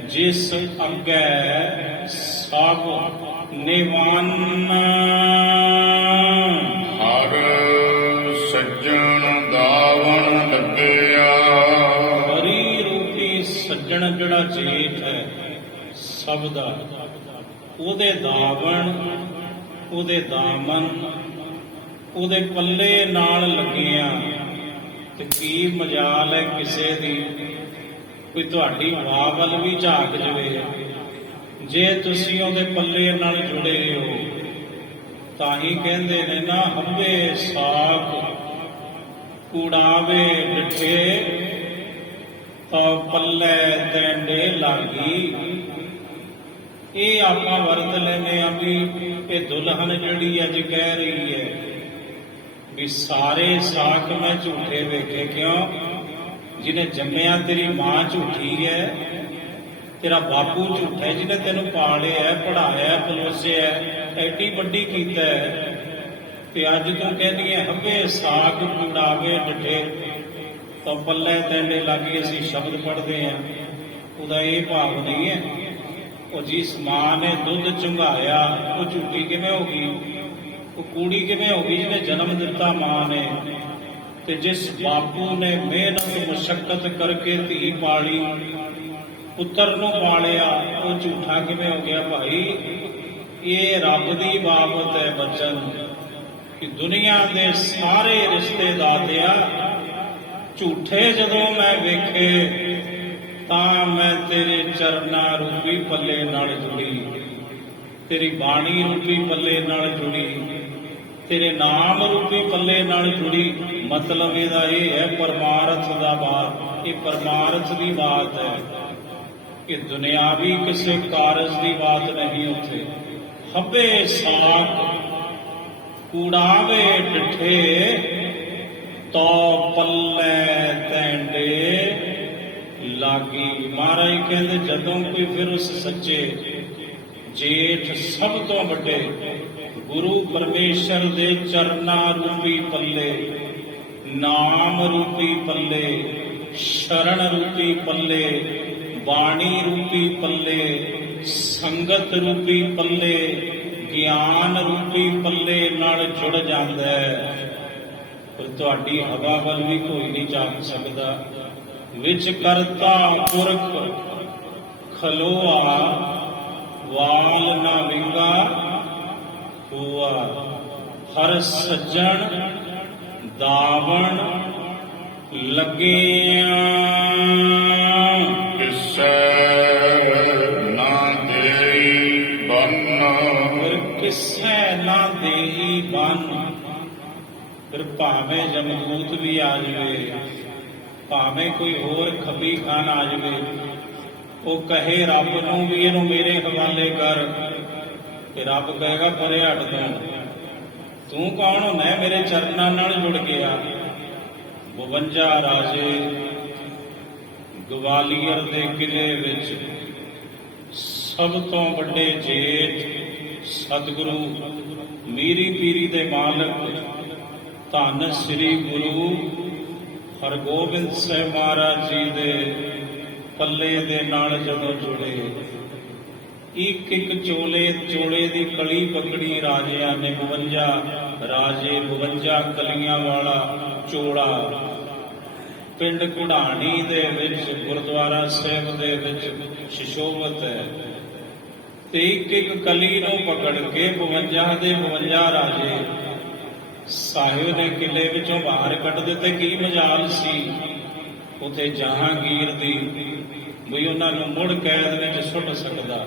ਜਿਸ ਅੱਗੇ ਸਭ ਨਿਵੰਨ। ਹਰ ਸੱਜਣ ਦਾਵਣ ਲੱਗਿਆ। ਹਰੀ ਰੂਪੀ ਸੱਜਣ ਜਿਹੜਾ ਜੇਠ ਹੈ ਸਭ ਦਾ, ਉਹਦੇ ਦਾਵਣ, ਉਹਦੇ ਦਾਮਨ, ਉਹਦੇ ਪੱਲੇ ਨਾਲ ਲੱਗਿਆ। ਤੇ ਕੀ ਮਜਾਲ ਹੈ ਕਿਸੇ ਦੀ ਕੋਈ ਤੁਹਾਡੀ ਵਾਹ ਵੱਲ ਵੀ ਝਾਕ ਜਵੇ। ਜੇ ਤੁਸੀਂ ਉਹਦੇ ਪੱਲੇ ਨਾਲ ਜੁੜੇ ਹੋ ਤਾਂ ਹੀ ਕਹਿੰਦੇ ਨੇ ਨਾ, ਹੰਬੇ ਸਾਖ ਕੁੜਾਵੇ ਡਿਠੇ ਤਾਂ ਪੱਲੇ ਤੈਂਡੇ ਲਾਗੀ। ਇਹ ਆਪਾਂ ਵਰਤ ਲੈਨੇ ਆ ਵੀ ਇਹ ਦੁਲਹਨ ਜਿਹੜੀ ਅੱਜ ਕਹਿ ਰਹੀ ਹੈ ਵੀ ਸਾਰੇ ਸਾਖ ਮੈਂ ਝੂਠੇ ਵੇਖੇ। ਕਿਉਂ? ਜਿਹਨੇ ਜੰਮਿਆ ਤੇਰੀ ਮਾਂ ਝੂਠੀ ਹੈ, ਤੇਰਾ ਬਾਪੂ ਝੂਠਾ ਹੈ, ਜਿਹਨੇ ਤੈਨੂੰ ਪਾਲਿਆ, ਪੜਾਇਆ, ਪਲੋਸਿਆ, ਐਡੀ ਵੱਡੀ ਕੀਤਾ ਹੈ। ਤੇ ਅੱਜ ਤੂੰ ਕਹਿੰਦੀ ਹੈ ਹੱਬੇ ਸਾਗ ਕੁੜਾਵੇ ਡਿਠੇ ਤਾਂ ਪੱਲੇ ਤੈਨੇ ਲਾਗੀ। ਅਸੀਂ ਸ਼ਬਦ ਪੜ੍ਹਦੇ ਹਾਂ, ਉਹਦਾ ਇਹ ਭਾਵ ਨਹੀਂ ਹੈ ਉਹ ਜਿਸ ਮਾਂ ਨੇ ਦੁੱਧ ਚੁੰਘਾਇਆ ਉਹ ਝੂਠੀ ਕਿਵੇਂ ਹੋ ਗਈ, ਉਹ ਕੂੜੀ ਕਿਵੇਂ ਹੋ ਗਈ ਜਿਹਨੇ ਜਨਮ ਦਿੱਤਾ ਮਾਂ ਨੇ। ਤੇ ਜਿਸ ਬਾਪੂ ਨੇ ਮਿਹਨਤ ਮੁਸ਼ੱਕਤ ਕਰਕੇ ਧੀ ਪਾਲੀ, ਪੁੱਤਰ ਨੂੰ ਪਾਲਿਆ, ਉਹ ਝੂਠਾ ਕਿਵੇਂ ਹੋ ਗਿਆ ਭਾਈ। ਇਹ ਰੱਬ ਦੀ ਬਾਬਤ ਹੈ ਬਚਨ ਕਿ ਦੁਨੀਆ ਦੇ ਸਾਰੇ ਰਿਸ਼ਤੇ ਦਾਤਿਆ ਝੂਠੇ ਜਦੋਂ ਮੈਂ ਵੇਖੇ ਤਾਂ ਮੈਂ ਤੇਰੇ ਚਰਨਾਂ ਰੂਪੀ ਪੱਲੇ ਨਾਲ ਜੁੜੀ, ਤੇਰੀ ਬਾਣੀ ਰੂਪੀ ਪੱਲੇ ਨਾਲ ਜੁੜੀ, ਤੇਰੇ ਨਾਮ ਰੂਪੀ ਪੱਲੇ ਨਾਲ ਜੁੜੀ। ਮਤਲਬ ਇਹਦਾ ਇਹ ਹੈ ਪਰਮਾਰਥ ਦਾ ਬਾਤ, ਇਹ ਪਰਮਾਰਥ ਦੀ ਬਾਤ ਹੈ ਕਿ ਦੁਨਿਆਵੀ ਕਿਸੇ ਕਾਰਜ ਦੀ ਬਾਤ ਨਹੀਂ। ਉੱਥੇ ਹੱਬੇ ਸਾਖ ਕੂੜਾਵੇ ਡਿਠੇ ਤੋ ਪੱਲੇ ਤੈਂਡੇ ਲਾਗੀ। ਮਹਾਰਾਜ ਕਹਿੰਦੇ ਜਦੋਂ ਕੋਈ ਫਿਰ ਉਸ ਸੱਚੇ ਜੇਠ ਸਭ ਤੋਂ ਵੱਡੇ ਗੁਰੂ ਪਰਮੇਸ਼ਰ ਦੇ ਚਰਨਾਂ ਰੂਪੀ ਪੱਲੇ, ਨਾਮ ਰੂਪੀ ਪੱਲੇ, ਸ਼ਰਨ ਰੂਪੀ ਪੱਲੇ, ਬਾਣੀ ਰੂਪੀ ਪੱਲੇ, ਸੰਗਤ ਰੂਪੀ ਪੱਲੇ, ਗਿਆਨ ਰੂਪੀ ਪੱਲੇ ਨਾਲ ਜੁੜ ਜਾਂਦਾ ਹੈ। ਪਰ ਤੁਹਾਡੀ ਹਵਾ ਵੱਲ ਵੀ ਕੋਈ ਨਹੀਂ ਝਾਕ ਸਕਦਾ। ਵਿੱਚ ਕਰਤਾ ਪੁਰਖ ਖਲੋਆ, ਵਾਲ ਨਾ ਵਿੰਗਾ ਹੋਆ। ਹਰ ਸੱਜਣ ਦਾਵਣ ਲੱਗਿਆ, ਕਿਸੈ ਨਾ ਦੇਈ ਬੰਨ। ਕਿਸੈ ਨਾ ਦੇਈ ਬੰਨ। ਫਿਰ ਭਾਵੇਂ ਜਮਦੂਤ ਵੀ ਆ ਜਾਵੇ, ਭਾਵੇਂ ਕੋਈ ਹੋਰ ਖੱਬੀ ਖਾਨ ਆ ਜਾਵੇ, ਉਹ ਕਹੇ ਰੱਬ ਨੂੰ ਵੀ ਇਹਨੂੰ ਮੇਰੇ ਹਵਾਲੇ ਕਰ, ਤੇ ਰੱਬ ਕਹੇਗਾ ਪਰੇ ਹਟ ਤੂੰ ਕੌਣ ਹੁੰਦਾ? ਮੇਰੇ ਚਰਨਾਂ ਨਾਲ ਜੁੜ ਗਿਆ। 52 ਰਾਜੇ ਗਵਾਲੀਅਰ ਦੇ ਕਿਲੇ ਵਿੱਚ ਸਭ ਤੋਂ ਵੱਡੇ ਜੇਠ ਸਤਿਗੁਰੂ ਮੀਰੀ ਪੀਰੀ ਦੇ ਮਾਲਕ ਧੰਨ ਸ੍ਰੀ ਗੁਰੂ ਹਰਗੋਬਿੰਦ ਸਾਹਿਬ ਮਹਾਰਾਜ ਜੀ ਦੇ ਪੱਲੇ ਦੇ ਨਾਲ ਜਦੋਂ ਜੁੜੇ ਇੱਕ ਇੱਕ ਚੋਲੇ ਦੀ ਕਲੀ ਪਕੜੀ ਰਾਜਿਆਂ ਨੇ 52 ਰਾਜੇ 52 ਕਲੀਆਂ ਵਾਲਾ ਚੋਲਾ ਪਿੰਡ ਘੁੜਾਣੀ ਦੇ ਵਿੱਚ ਗੁਰਦੁਆਰਾ ਸਾਹਿਬ ਦੇ ਵਿੱਚ ਸ਼ਿਸ਼ੋਭਤ ਹੈ ਤੇ ਇੱਕ ਇੱਕ ਕਲੀ ਨੂੰ ਪਕੜ ਕੇ 52 ਦੇ 52 ਰਾਜੇ ਸਾਹਿਬ ਨੇ ਕਿਲੇ ਵਿੱਚੋਂ ਬਾਹਰ ਕੱਢ ਦਿੱਤੇ। ਕੀ ਮਜਾਲ ਸੀ ਉਥੇ ਜਹਾਂਗੀਰ ਦੀ ਵੀ ਉਹਨਾਂ ਨੂੰ ਮੁੜ ਕੈਦ ਵਿੱਚ ਸੁੱਟ ਸਕਦਾ।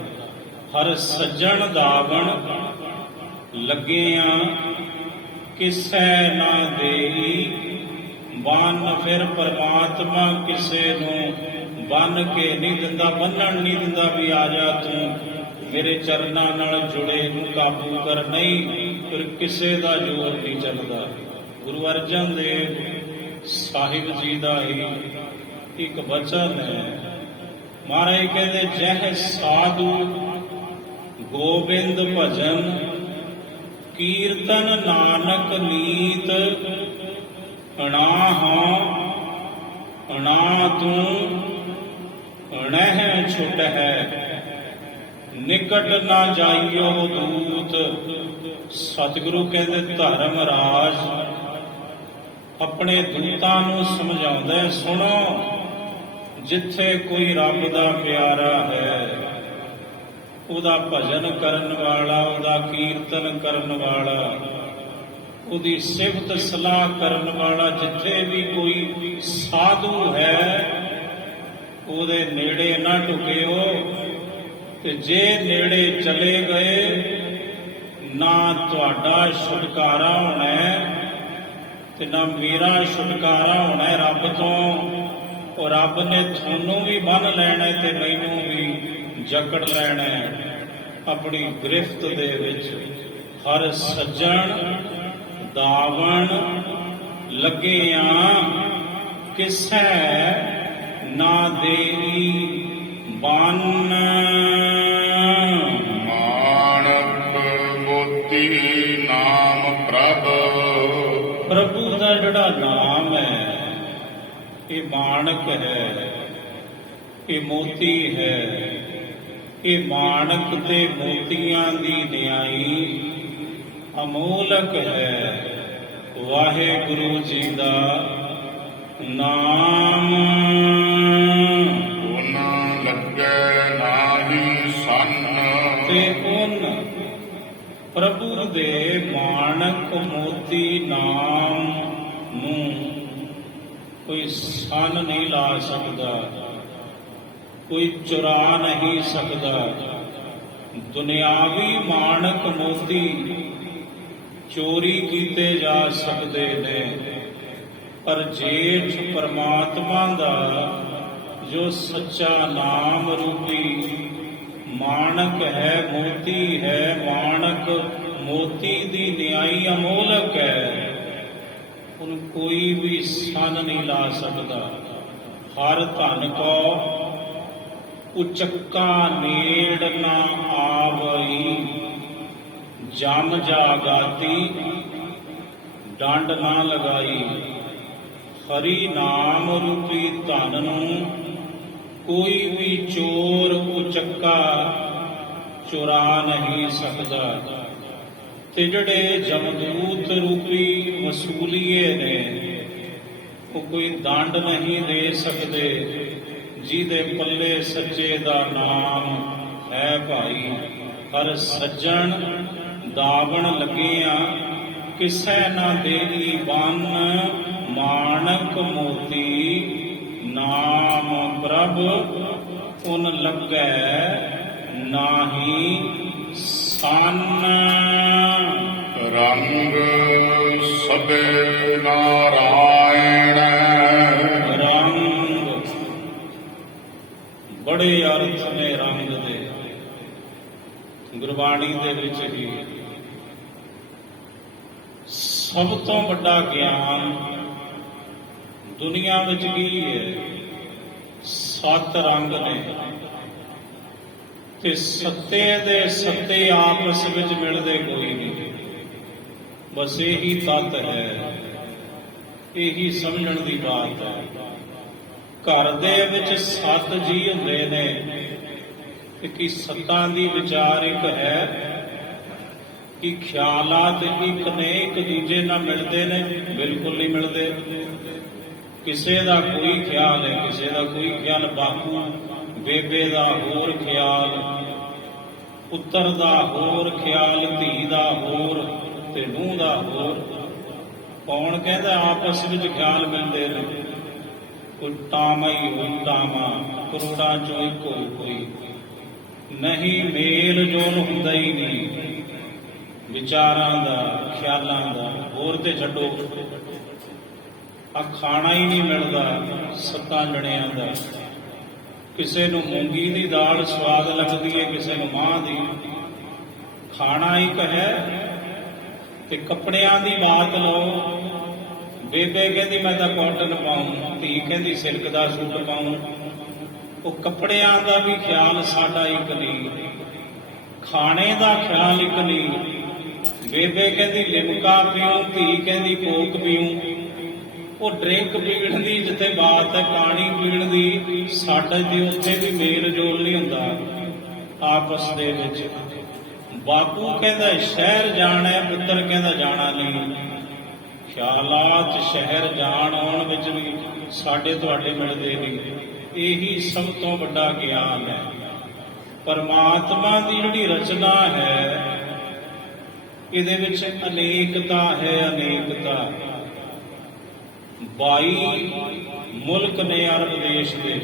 ਹਰ ਸੱਜਣ ਦਾਵਣ ਲੱਗਿਆਂ ਕਿਸੈ ਨਾ ਦੇਈ ਬੰਨ, ਫਿਰ ਪਰਮਾਤਮਾ ਕਿਸੇ ਨੂੰ ਬੰਨ ਕੇ ਨਹੀਂ ਦਿੰਦਾ, ਬੰਨਣ ਨਹੀਂ ਦਿੰਦਾ ਵੀ ਆ ਜਾ ਤੂੰ ਮੇਰੇ ਚਰਨਾਂ ਨਾਲ ਜੁੜੇ ਨੂੰ ਕਾਬੂ ਕਰ, ਨਹੀਂ ਫਿਰ ਕਿਸੇ ਦਾ ਜ਼ੋਰ ਨਹੀਂ ਚੱਲਦਾ। ਗੁਰੂ ਅਰਜਨ ਦੇਵ ਸਾਹਿਬ ਜੀ ਦਾ ਹੀ ਇੱਕ ਬਚਨ ਹੈ। ਮਹਾਰਾਜ ਕਹਿੰਦੇ ਜਹ ਸਾਧੂ ਗੋਬਿੰਦ ਭਜਨ ਕੀਰਤਨ ਨਾਨਕ ਨੀਤ ਅਣਾ ਹਾਂ ਅਣਾ ਤੂੰ ਅਣਹਿ ਛੁਟ ਹੈ ਨਿਕਟ ਨਾ ਜਾਈਓ ਦੂਤ। ਸਤਿਗੁਰੂ ਕਹਿੰਦੇ ਧਰਮ ਰਾਜ ਆਪਣੇ ਦੂਤਾਂ ਨੂੰ ਸਮਝਾਉਂਦਾ ਹੈ, ਸੁਣੋ ਜਿੱਥੇ ਕੋਈ ਰੱਬ ਦਾ ਪਿਆਰਾ ਹੈ ਉਹਦਾ ਭਜਨ ਕਰਨ ਵਾਲਾ, ਉਹਦਾ ਕੀਰਤਨ ਕਰਨ ਵਾਲਾ, ਉਹਦੀ ਸਿਫਤ ਸਲਾਹ ਕਰਨ ਵਾਲਾ, ਜਿੱਥੇ ਵੀ ਕੋਈ ਸਾਧੂ ਹੈ ਉਹਦੇ ਨੇੜੇ ਨਾ ਢੁਕਿਓ। ਤੇ ਜੇ ਨੇੜੇ ਚਲੇ ਗਏ ਨਾ ਤੁਹਾਡਾ ਛੁਟਕਾਰਾ ਹੋਣਾ ਤੇ ਨਾ ਮੇਰਾ ਛੁਟਕਾਰਾ ਹੋਣਾ ਰੱਬ ਤੋਂ। ਉਹ ਰੱਬ ਨੇ ਤੁਹਾਨੂੰ ਵੀ ਬੰਨ ਲੈਣਾ ਤੇ ਮੈਨੂੰ ਵੀ ਜਕੜ ਲੈਣਾ ਆਪਣੀ ਗ੍ਰਿਫਤ ਦੇ ਵਿੱਚ। ਹਰ ਸੱਜਣ ਦਾਵਣ ਲੱਗਿਆਂ ਕਿਸੈ ਨਾ ਦੇਈ ਬੰਨ। ਮਾਣਕ ਮੋਤੀ ਨਾਮ ਪ੍ਰਭ, ਪ੍ਰਭੂ ਦਾ ਜਿਹੜਾ ਨਾਮ ਹੈ ਇਹ ਮਾਣਕ ਹੈ, ਇਹ ਮੋਤੀ ਹੈ। ਇਹ ਮਾਣਕ ਤੇ ਮੋਤੀਆਂ ਦੀ ਨਿਆਈ ਅਮੋਲਕ ਹੈ। ਵਾਹਿਗੁਰੂ ਜੀ ਦਾ ਨਾਮ ਉਹਨਾਂ ਲੱਗੇ ਨਾਹੀ ਸੰਨ, ਤੇ ਉਨ ਪ੍ਰਭੂ ਦੇ ਮਾਣਕ ਮੋਤੀ ਨਾਮ ਨੂੰ ਕੋਈ ਸੰਨ ਨਹੀਂ ਲਾ ਸਕਦਾ, ਕੋਈ ਚੁਰਾ ਨਹੀਂ ਸਕਦਾ। ਦੁਨਿਆਵੀ ਮਾਣਕ ਮੋਤੀ ਚੋਰੀ ਕੀਤੇ ਜਾ ਸਕਦੇ ਨੇ, ਪਰ ਜੇਠ ਪਰਮਾਤਮਾ ਦਾ ਜੋ ਸੱਚਾ ਨਾਮ ਰੂਪੀ ਮਾਣਕ ਹੈ, ਮੋਤੀ ਹੈ, ਮਾਣਕ ਮੋਤੀ ਦੀ ਨਿਆਈ ਅਮੋਲਕ ਹੈ, ਉਹਨੂੰ ਕੋਈ ਵੀ ਸੰਨ ਨਹੀਂ ਲਾ ਸਕਦਾ। ਹਰ ਧਨ ਕੋ ਉਚੱਕਾ ਨੇੜ ਨਾ ਆਵਈ, ਜਮ ਜਾਗਾਤੀ ਡੰਡ ਨਾ ਲਗਾਈ। ਹਰੀ ਨਾਮ ਰੂਪੀ ਧਨ ਨੂੰ ਕੋਈ ਵੀ ਚੋਰ ਉਚੱਕਾ ਚੁਰਾ ਨਹੀਂ ਸਕਦਾ। ਤੇ ਜਿਹੜੇ ਜਮਦੂਤ ਰੂਪੀ ਵਸੂਲੀਏ ਨੇ ਉਹ ਕੋਈ ਦੰਡ ਨਹੀਂ ਦੇ ਸਕਦੇ ਜਿਹਦੇ ਪੱਲੇ ਸੱਚੇ ਦਾ ਨਾਮ ਹੈ ਭਾਈ। ਹਰ ਸੱਜਣ ਦਾਵਣ ਲੱਗਿਆਂ ਕਿਸੈ ਨਾ ਦੇਈ ਬੰਨ, ਮਾਣਕ ਮੋਤੀ ਨਾਮ ਪ੍ਰਭ ਉਨ ਲੱਗੈ ਨਾਹੀ ਸੰਨ। ਰੰਗ ਸਭੇ ਨਾਰਾਇਣ, ਰੰਗ ਬੜੇ ਅਰਥ ਨੇ ਰੰਗ ਦੇ ਗੁਰਬਾਣੀ ਦੇ ਵਿੱਚ ਹੀ। ਸਭ ਤੋਂ ਵੱਡਾ ਗਿਆਨ ਦੁਨੀਆ ਵਿੱਚ ਕੀ ਹੈ? 7 ਰੰਗ ਨੇ ਤੇ ਸੱਤੇ ਦੇ ਸੱਤੇ ਆਪਸ ਵਿੱਚ ਮਿਲਦੇ ਕੋਈ ਨਹੀਂ। ਬਸ ਇਹੀ ਤੱਤ ਹੈ, ਇਹੀ ਸਮਝਣ ਦੀ ਬਾਤ ਹੈ। ਘਰ ਦੇ ਵਿੱਚ 7 ਜੀ ਹੁੰਦੇ ਨੇ ਤੇ ਕੀ ਸੱਤਾਂ ਦੀ ਵਿਚਾਰ ਇੱਕ ਹੈ ਕਿ ਖਿਆਲਾਤ ਇੱਕ ਨੇ, ਇੱਕ ਦੂਜੇ ਨਾਲ ਮਿਲਦੇ ਨੇ? ਬਿਲਕੁਲ ਨਹੀਂ ਮਿਲਦੇ। ਕਿਸੇ ਦਾ ਕੋਈ ਖਿਆਲ ਹੈ, ਕਿਸੇ ਦਾ ਕੋਈ ਖਿਆਲ। ਬਾਪੂ ਬੇਬੇ ਦਾ ਹੋਰ ਖਿਆਲ, ਪੁੱਤਰ ਦਾ ਹੋਰ ਖਿਆਲ, ਧੀ ਦਾ ਹੋਰ ਤੇ ਨੂੰਹ ਦਾ ਹੋਰ। ਕੌਣ ਕਹਿੰਦਾ ਆਪਸ ਵਿੱਚ ਖਿਆਲ ਮਿਲਦੇ ਨੇ? ਕੋਈ ਟਾਮਾ ਹੀ ਹੋਈ ਟਾਮਾ, ਕਰੋੜਾਂ ਚੋਂ ਇੱਕ ਹੋਈ ਕੋਈ ਨਹੀਂ। ਮੇਲ ਜੋਲ ਹੁੰਦਾ ਹੀ ਨਹੀਂ ਵਿਚਾਰਾਂ ਦਾ, ਖਿਆਲਾਂ ਦਾ। ਹੋਰ ਤੇ ਛੱਡੋ, ਆ ਖਾਣਾ ਹੀ ਨਹੀਂ ਮਿਲਦਾ ਸੱਤਾਂ ਜਣਿਆਂ ਦਾ। ਕਿਸੇ ਨੂੰ ਮੂੰਗੀ ਦੀ ਦਾਲ ਸਵਾਦ ਲੱਗਦੀ ਹੈ, ਕਿਸੇ ਨੂੰ ਮਾਂਹ ਦੀ। ਖਾਣਾ ਇੱਕ ਹੈ। ਤੇ ਕੱਪੜਿਆਂ ਦੀ ਬਾਤ ਲਓ, ਬੇਬੇ ਕਹਿੰਦੀ ਮੈਂ ਤਾਂ ਕਾਟਨ ਪਾਉਂ, ਧੀ ਕਹਿੰਦੀ ਸਿਲਕ ਦਾ ਸੂਟ ਪਾਉਂ। ਉਹ ਕੱਪੜਿਆਂ ਦਾ ਵੀ ਖਿਆਲ ਸਾਡਾ ਇੱਕ ਨਹੀਂ, ਖਾਣੇ ਦਾ ਖਿਆਲ ਇੱਕ ਨਹੀਂ। ਬੇਬੇ ਕਹਿੰਦੀ ਲਿਮਕਾ ਪੀਉਂ, ਧੀ ਕਹਿੰਦੀ ਕੋਕ ਪੀਉਂ। ਉਹ ਡਰਿੰਕ ਪੀਣ ਦੀ ਜਿੱਥੇ ਬਾਤ ਹੈ, ਪਾਣੀ ਪੀਣ ਦੀ, ਸਾਡੇ ਤੇ ਉੱਥੇ ਵੀ ਮੇਲ ਜੋਲ ਨਹੀਂ ਹੁੰਦਾ ਆਪਸ ਦੇ ਵਿੱਚ। ਬਾਪੂ ਕਹਿੰਦਾ ਸ਼ਹਿਰ ਜਾਣਾ, ਪੁੱਤਰ ਕਹਿੰਦਾ ਜਾਣਾ ਨਹੀਂ। ਖਿਆਲਾਤ ਸ਼ਹਿਰ ਜਾਣ ਆਉਣ ਵਿੱਚ ਵੀ ਸਾਡੇ ਤੁਹਾਡੇ ਮਿਲਦੇ ਨਹੀਂ। ਇਹੀ ਸਭ ਤੋਂ ਵੱਡਾ ਗਿਆਨ ਹੈ। ਪਰਮਾਤਮਾ ਦੀ ਜਿਹੜੀ ਰਚਨਾ ਹੈ, ਇਹਦੇ ਵਿੱਚ ਅਨੇਕਤਾ ਹੈ, ਅਨੇਕਤਾ। 22 ਮੁਲਕ ਨੇ ਅਰਬ ਦੇਸ਼ ਦੇ,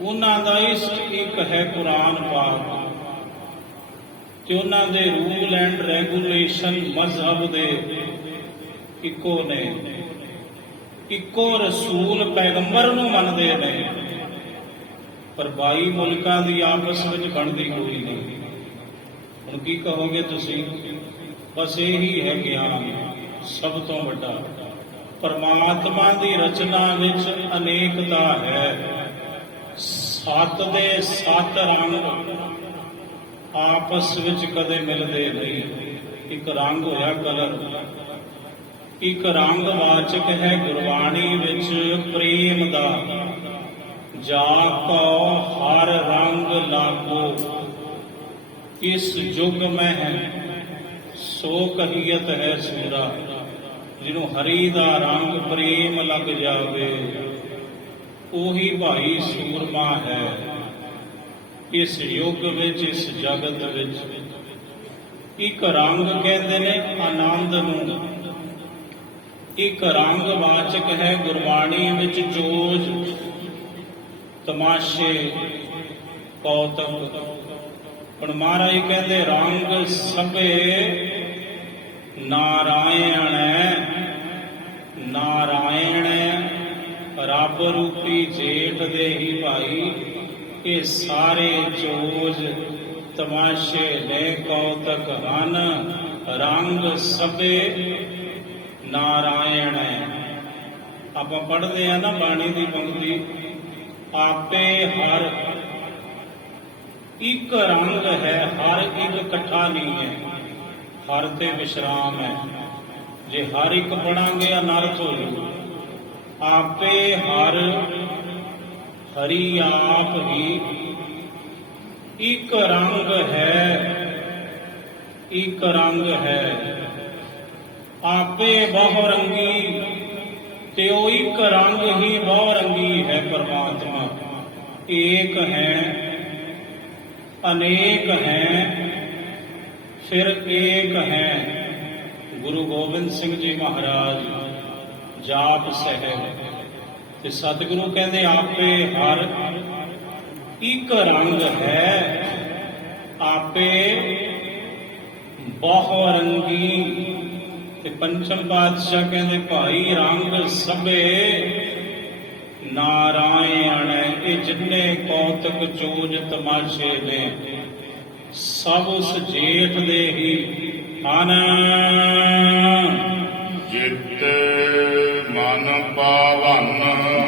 ਉਹਨਾਂ ਦਾ ਇਸ਼ਟ ਇੱਕ ਹੈ ਕੁਰਾਨ ਪਾਕ। ਤੇ ਉਹਨਾਂ ਦੇ ਰੂਲ ਐਂਡ ਰੈਗੂਲੇਸ਼ਨ ਮਜ਼ਹਬ ਦੇ ਇੱਕੋ ਨੇ। ਇੱਕੋ ਰਸੂਲ ਪੈਗੰਬਰ ਨੂੰ ਮੰਨਦੇ ਨੇ। ਪਰ 22 ਮੁਲਕਾਂ ਦੀ ਆਪਸ ਵਿੱਚ ਬਣਦੀ ਕੋਈ ਨਹੀਂ। ਹੁਣ ਕੀ ਕਹੋਗੇ ਤੁਸੀਂ? ਬਸ ਇਹੀ ਹੈ ਗਿਆਨ ਸਭ ਤੋਂ ਵੱਡਾ। ਪਰਮਾਤਮਾ ਦੀ ਰਚਨਾ ਵਿੱਚ ਅਨੇਕਤਾ ਹੈ। 7 ਦੇ 7 ਰੰਗ ਆਪਸ ਵਿੱਚ ਕਦੇ ਮਿਲਦੇ ਨਹੀਂ। ਇੱਕ ਰੰਗ ਹੋਇਆ ਕਲਰ। ਇੱਕ ਰੰਗ ਵਾਚਕ ਹੈ ਗੁਰਬਾਣੀ ਵਿੱਚ ਪ੍ਰੇਮ ਦਾ। ਜਾ ਕਉ ਹਰ ਰੰਗ ਲਾਗੋ, ਇਸ ਯੁਗ ਮੈਂ ਹੈ ਸੋ ਕਹੀਅਤ ਹੈ ਸੂਰਾ। ਜਿਹਨੂੰ ਹਰੀ ਦਾ ਰੰਗ ਪ੍ਰੇਮ ਲੱਗ ਜਾਵੇ, ਉਹੀ ਭਾਈ ਸੂਰਮਾ ਹੈ ਇਸ ਯੁੱਗ ਵਿੱਚ, ਇਸ ਜਗਤ ਵਿੱਚ। ਇੱਕ ਰੰਗ ਕਹਿੰਦੇ ਨੇ ਆਨੰਦ ਨੂੰ। ਇੱਕ ਰੰਗ ਵਾਚਕ ਹੈ ਗੁਰਬਾਣੀ ਵਿੱਚ ਜੋਜ, ਤਮਾਸ਼ੇ, ਕੌਤਕ। ਹੁਣ ਮਹਾਰਾਜ ਕਹਿੰਦੇ ਰੰਗ ਸਭੇ ਨਾਰਾਇਣ ਨਾਰਾਇਣ ਰੱਬ ਰੂਪੀ ਜੇਠ ਦੇ ਹੀ ਭਾਈ। ਇਹ ਸਾਰੇ ਜੋਜ ਤਮਾਸ਼ੇ ਨੇ, ਕੌਤਕ ਹਨ। ਰੰਗ ਸਭੇ ਨਾਰਾਇਣ। ਆਪਾਂ ਪੜ੍ਹਦੇ ਆ ਨਾ ਬਾਣੀ ਦੀ ਪੰਕਤੀ, ਆਪੇ ਹਰ ਇੱਕ ਰੰਗ ਹੈ, ਹਰ ਇੱਕ ਇਕੱਠਾ ਨਹੀਂ ਹੈ। ਹਰ ਤੇ ਵਿਸ਼ਰਾਮ ਹੈ। ਜੇ ਹਰ ਇੱਕ ਪੜਾਂਗੇ ਅਨਰਥ ਹੋ ਜੂ। ਆਪੇ ਹਰ ਹਰੀ ਆਪ ਹੀ ਇੱਕ ਰੰਗ ਹੈ, ਇੱਕ ਰੰਗ ਹੈ। ਆਪੇ ਬਹੁ ਰੰਗੀ, ਤੇ ਉਹ ਇੱਕ ਰੰਗ ਹੀ ਬਹੁ ਰੰਗੀ ਹੈ। ਪਰਮਾਤਮਾ ਏਕ ਹੈ, ਅਨੇਕ ਹੈ, ਫਿਰ ਏਕ ਹੈ। ਗੁਰੂ ਗੋਬਿੰਦ ਸਿੰਘ ਜੀ ਮਹਾਰਾਜ ਜਾਪ ਸਾਹਿਬ ਤੇ ਸਤਿਗੁਰੂ ਕਹਿੰਦੇ ਆਪੇ ਹਰ ਇੱਕ ਰੰਗ ਹੈ, ਆਪੇ ਬਹੁ ਰੰਗੀ। ਤੇ ਪੰਚਮ ਪਾਤਸ਼ਾਹ ਕਹਿੰਦੇ ਭਾਈ ਰੰਗ ਸਭੇ ਨਾਰਾਇਣ। ਇਹ ਜਿੰਨੇ ਕੌਤਕ ਚੋਜ ਤਮਾਸ਼ੇ ਨੇ ਸਭ ਉਸ ਜੇਠ ਦੇ ਹੀ ਹਨ। ਜਿਤ ਮਨ ਪਾਵਨ,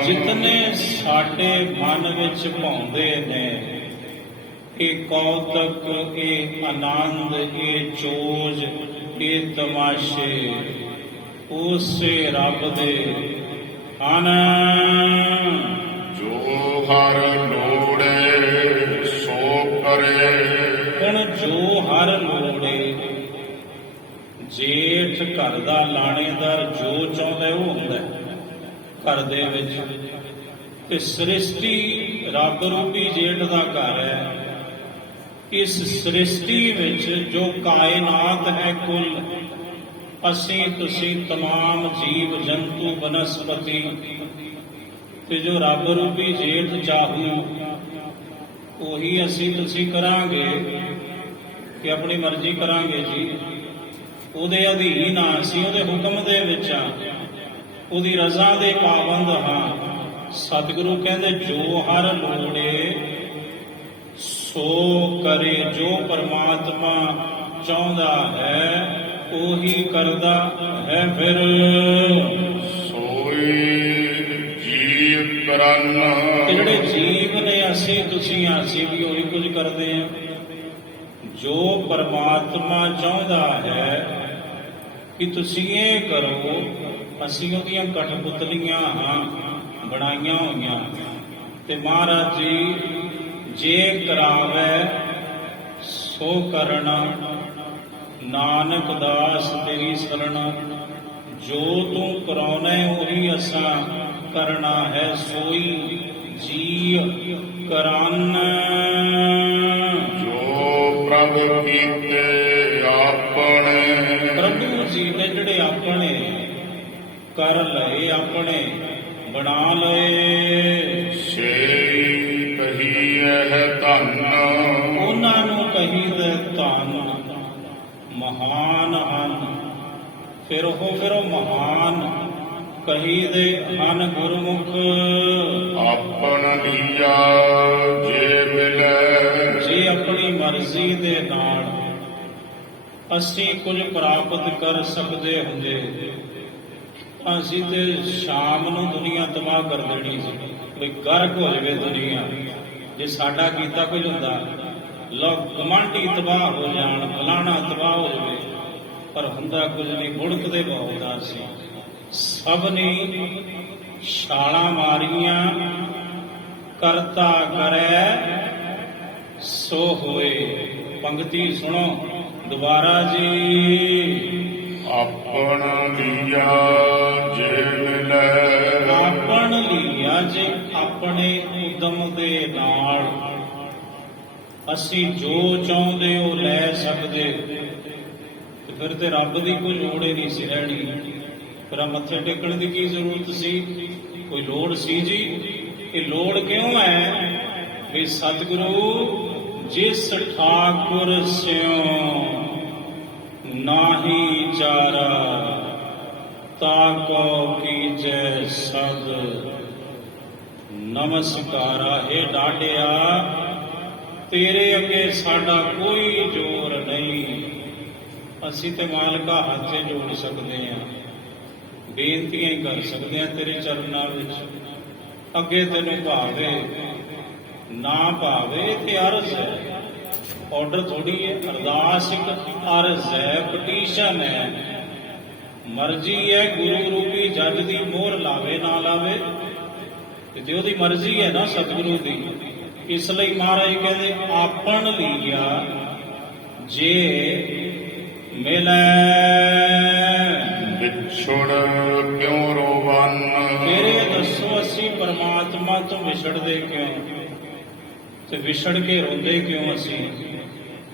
ਜਿਤਨੇ ਸਾਡੇ ਮਨ ਵਿੱਚ ਭਾਉਂਦੇ ਨੇ ਇਹ ਕੌਤਕ, ਇਹ ਆਨੰਦ, ਇਹ ਚੋਜ, ਇਹ ਤਮਾਸ਼ੇ, ਉਸੇ ਰੱਬ ਦੇ ਹਨ। ਜੋ ਹਰ ਲੋੜੇ ਜੇਠ ਘਰ ਦਾ ਲਾਣੇਦਾਰ ਜੋ ਚਾਹੁੰਦਾ ਉਹ ਹੁੰਦਾ ਹੈ ਘਰ ਦੇ ਵਿੱਚ। ਤੇ ਸ੍ਰਿਸ਼ਟੀ ਰੱਬ ਰੂਪੀ ਜੇਠ ਦਾ ਘਰ ਹੈ। ਇਸ ਸ੍ਰਿਸ਼ਟੀ ਵਿੱਚ ਜੋ ਕਾਇਨਾਤ ਹੈ ਕੁੱਲ, ਅਸੀਂ ਤੁਸੀਂ ਤਮਾਮ ਜੀਵ ਜੰਤੂ ਬਨਸਪਤੀ, ਤੇ ਜੋ ਰੱਬ ਰੂਪੀ ਜੇਠ ਚਾਹੂ ਉਹੀ ਅਸੀਂ ਤੁਸੀਂ ਕਰਾਂਗੇ ਕਿ ਆਪਣੀ ਮਰਜ਼ੀ ਕਰਾਂਗੇ ਜੀ। ਉਹਦੇ ਅਧੀਨ ਆ, ਅਸੀਂ ਉਹਦੇ ਹੁਕਮ ਦੇ ਵਿੱਚ ਆ, ਉਹਦੀ ਰਜ਼ਾ ਦੇ ਪਾਬੰਦ ਹਾਂ। ਸਤਿਗੁਰੂ ਕਹਿੰਦੇ ਜੋ ਹਰ ਲੋੜੇ ਸੋ ਕਰੇ, ਜੋ ਪਰਮਾਤਮਾ ਚਾਹੁੰਦਾ ਹੈ ਉਹੀ ਕਰਦਾ ਹੈ। ਫਿਰ ਸੋਈ ਜੀਵ ਕਰਨ, ਜਿਹੜੇ ਜੀਵ ਨੇ ਅਸੀਂ ਤੁਸੀਂ ਅਸੀਂ ਵੀ ਉਹੀ ਕੁਝ ਕਰਦੇ ਹਾਂ। ਜੋ ਪਰਮਾਤਮਾ ਚਾਹੁੰਦਾ ਹੈ ਕਿ ਤੁਸੀਂ ਇਹ ਕਰੋ, ਅਸੀਂ ਉਹਦੀਆਂ ਕਠਪੁਤਲੀਆਂ ਹਾਂ ਬਣਾਈਆਂ ਹੋਈਆਂ। ਤੇ ਮਹਾਰਾਜ ਜੀ ਜੇ ਕਰਾਵੇ ਸੋ ਕਰਨਾ, ਨਾਨਕ ਦਾਸ ਤੇਰੀ ਸਰਣਾ। ਜੋ ਤੂੰ ਕਰਾਉਣਾ ਉਹੀ ਅਸਾਂ ਕਰਨਾ ਹੈ, ਸੋਈ ਜੀ ਕਰਾਨ। ਜੋ ਪ੍ਰਭ ਕੀਤੇ ਆਪਣੇ, ਪ੍ਰਭੂ ਜੀ ਨੇ ਜਿਹੜੇ ਆਪਣੇ ਕਰ ਲਏ, ਆਪਣੇ ਬਣਾ ਲਏ, ਸੇਈ ਕਹੀਐ ਧੰਨ। ਉਹਨਾਂ ਨੂੰ ਕਹੀਦਾ ਧੰਨ, ਮਹਾਨ ਹਨ। ਫਿਰ ਉਹ ਮਹਾਨ ਕਹੀਦੇ ਹਨ ਗੁਰਮੁਖ। ਆਪਨ ਲੀਆ ਜੇ ਮਿਲੈ, ਜੇ ਆਪਣੀ ਮਰਜ਼ੀ ਦੇ ਨਾਲ ਅਸੀਂ ਕੁਝ ਪ੍ਰਾਪਤ ਕਰ ਸਕਦੇ ਹੁੰਦੇ ਤਾਂ ਅਸੀਂ ਤੇ ਸ਼ਾਮ ਨੂੰ ਦੁਨੀਆ ਤਬਾਹ ਕਰ ਦੇਣੀ ਸੀ, ਕੋਈ ਗਰਕ ਹੋ ਜਾਵੇ ਦੁਨੀਆ। ਜੇ ਸਾਡਾ ਕੀਤਾ ਕੁਝ ਹੁੰਦਾ, ਲੋਕ ਕਮਾਂਡੀ ਤਬਾਹ ਹੋ ਜਾਣ, ਫਲਾਣਾ ਤਬਾਹ ਹੋ ਜਾਵੇ, ਪਰ ਹੁੰਦਾ ਕੁਝ ਨਹੀਂ, ਬੁੜਕਦੇ ਬਹੁਤਾ ਸੀ। ਸਭ ਨੇ ਛਾਲਾਂ ਮਾਰੀਆਂ, ਕਰਤਾ ਕਰੈ ਸੋ ਹੋਏ। ਪੰਕਤੀ ਸੁਣੋ ਦੁਬਾਰਾ ਜੀ। ਆਪਨ ਲੀਆ ਜੇ ਮਿਲੈ, ਆਪਣ ਲੀਆ ਜੇ ਆਪਣੇ ਉਦਮ ਦੇ ਨਾਲ ਅਸੀਂ ਜੋ ਚਾਹੁੰਦੇ ਉਹ ਲੈ ਸਕਦੇ, ਤੇ ਫਿਰ ਤੇ ਰੱਬ ਦੀ ਕੋਈ ਲੋੜ ਹੀ ਨਹੀਂ ਸੀ ਰਹਿਣੀ। ਫਿਰ ਮੱਥੇ ਟੇਕਣ ਦੀ ਕੀ ਜ਼ਰੂਰਤ ਸੀ? ਕੋਈ ਲੋੜ ਸੀ ਜੀ? ਇਹ ਲੋੜ ਕਿਉਂ ਹੈ ਵੀ ਸਤਿਗੁਰੂ ਜਿਸ ਠਾਕੁਰ ਸਿਉ ਨਾਹੀ ਚਾਰਾ, ਤਾਕੋ ਕੀਜੈ ਸਦ ਨਮਸਕਾਰਾ। ਇਹ ਡਾਢਿਆ ਤੇਰੇ ਅੱਗੇ ਸਾਡਾ ਕੋਈ ਜ਼ੋਰ ਨਹੀਂ, ਅਸੀਂ ਤੇ ਮਾਲਕਾ ਹੱਥ ਜੋੜ ਸਕਦੇ ਹਾਂ, ਬੇਨਤੀਆਂ ਹੀ ਕਰ ਸਕਦੇ ਹਾਂ ਤੇਰੇ ਚਰਨਾਂ ਵਿੱਚ। ਅੱਗੇ ਤੈਨੂੰ ਭਾਵੇ ਨਾ ਭਾਵੇ ਤੇ ਅਰਜ਼ ਹੈ, ਆਰਡਰ ਥੋੜੀ ਹੈ। ਅਰਦਾਸ ਇੱਕ ਅਰਜ਼ ਹੈ, ਪਟੀਸ਼ਨ ਹੈ, ਮਰਜ਼ੀ ਹੈ। ਗੁਰੂ ਰੂਪੀ ਜੱਜ ਦੀ ਮੋਹਰ ਲਾਵੇ ਨਾ ਲਾਵੇ ਤੇ ਉਹਦੀ ਮਰਜ਼ੀ ਹੈ ਨਾ ਸਤਿਗੁਰੂ ਦੀ। ਇਸ ਲਈ ਮਹਾਰਾਜ ਕਹਿੰਦੇ ਆਪਣ ਲੀਆ ਜੇ ਮਿਲੈ, ਵਿਛੜ ਕਿਉ ਰੋਵਨ। ਮੇਰੇ ਦੱਸੋ ਅਸੀਂ ਪਰਮਾਤਮਾ ਤੋਂ ਵਿਛੜਦੇ ਕਿਉਂ ਤੇ ਵਿਛੜ ਕੇ ਰੋਂਦੇ ਕਿਉਂ ਅਸੀਂ?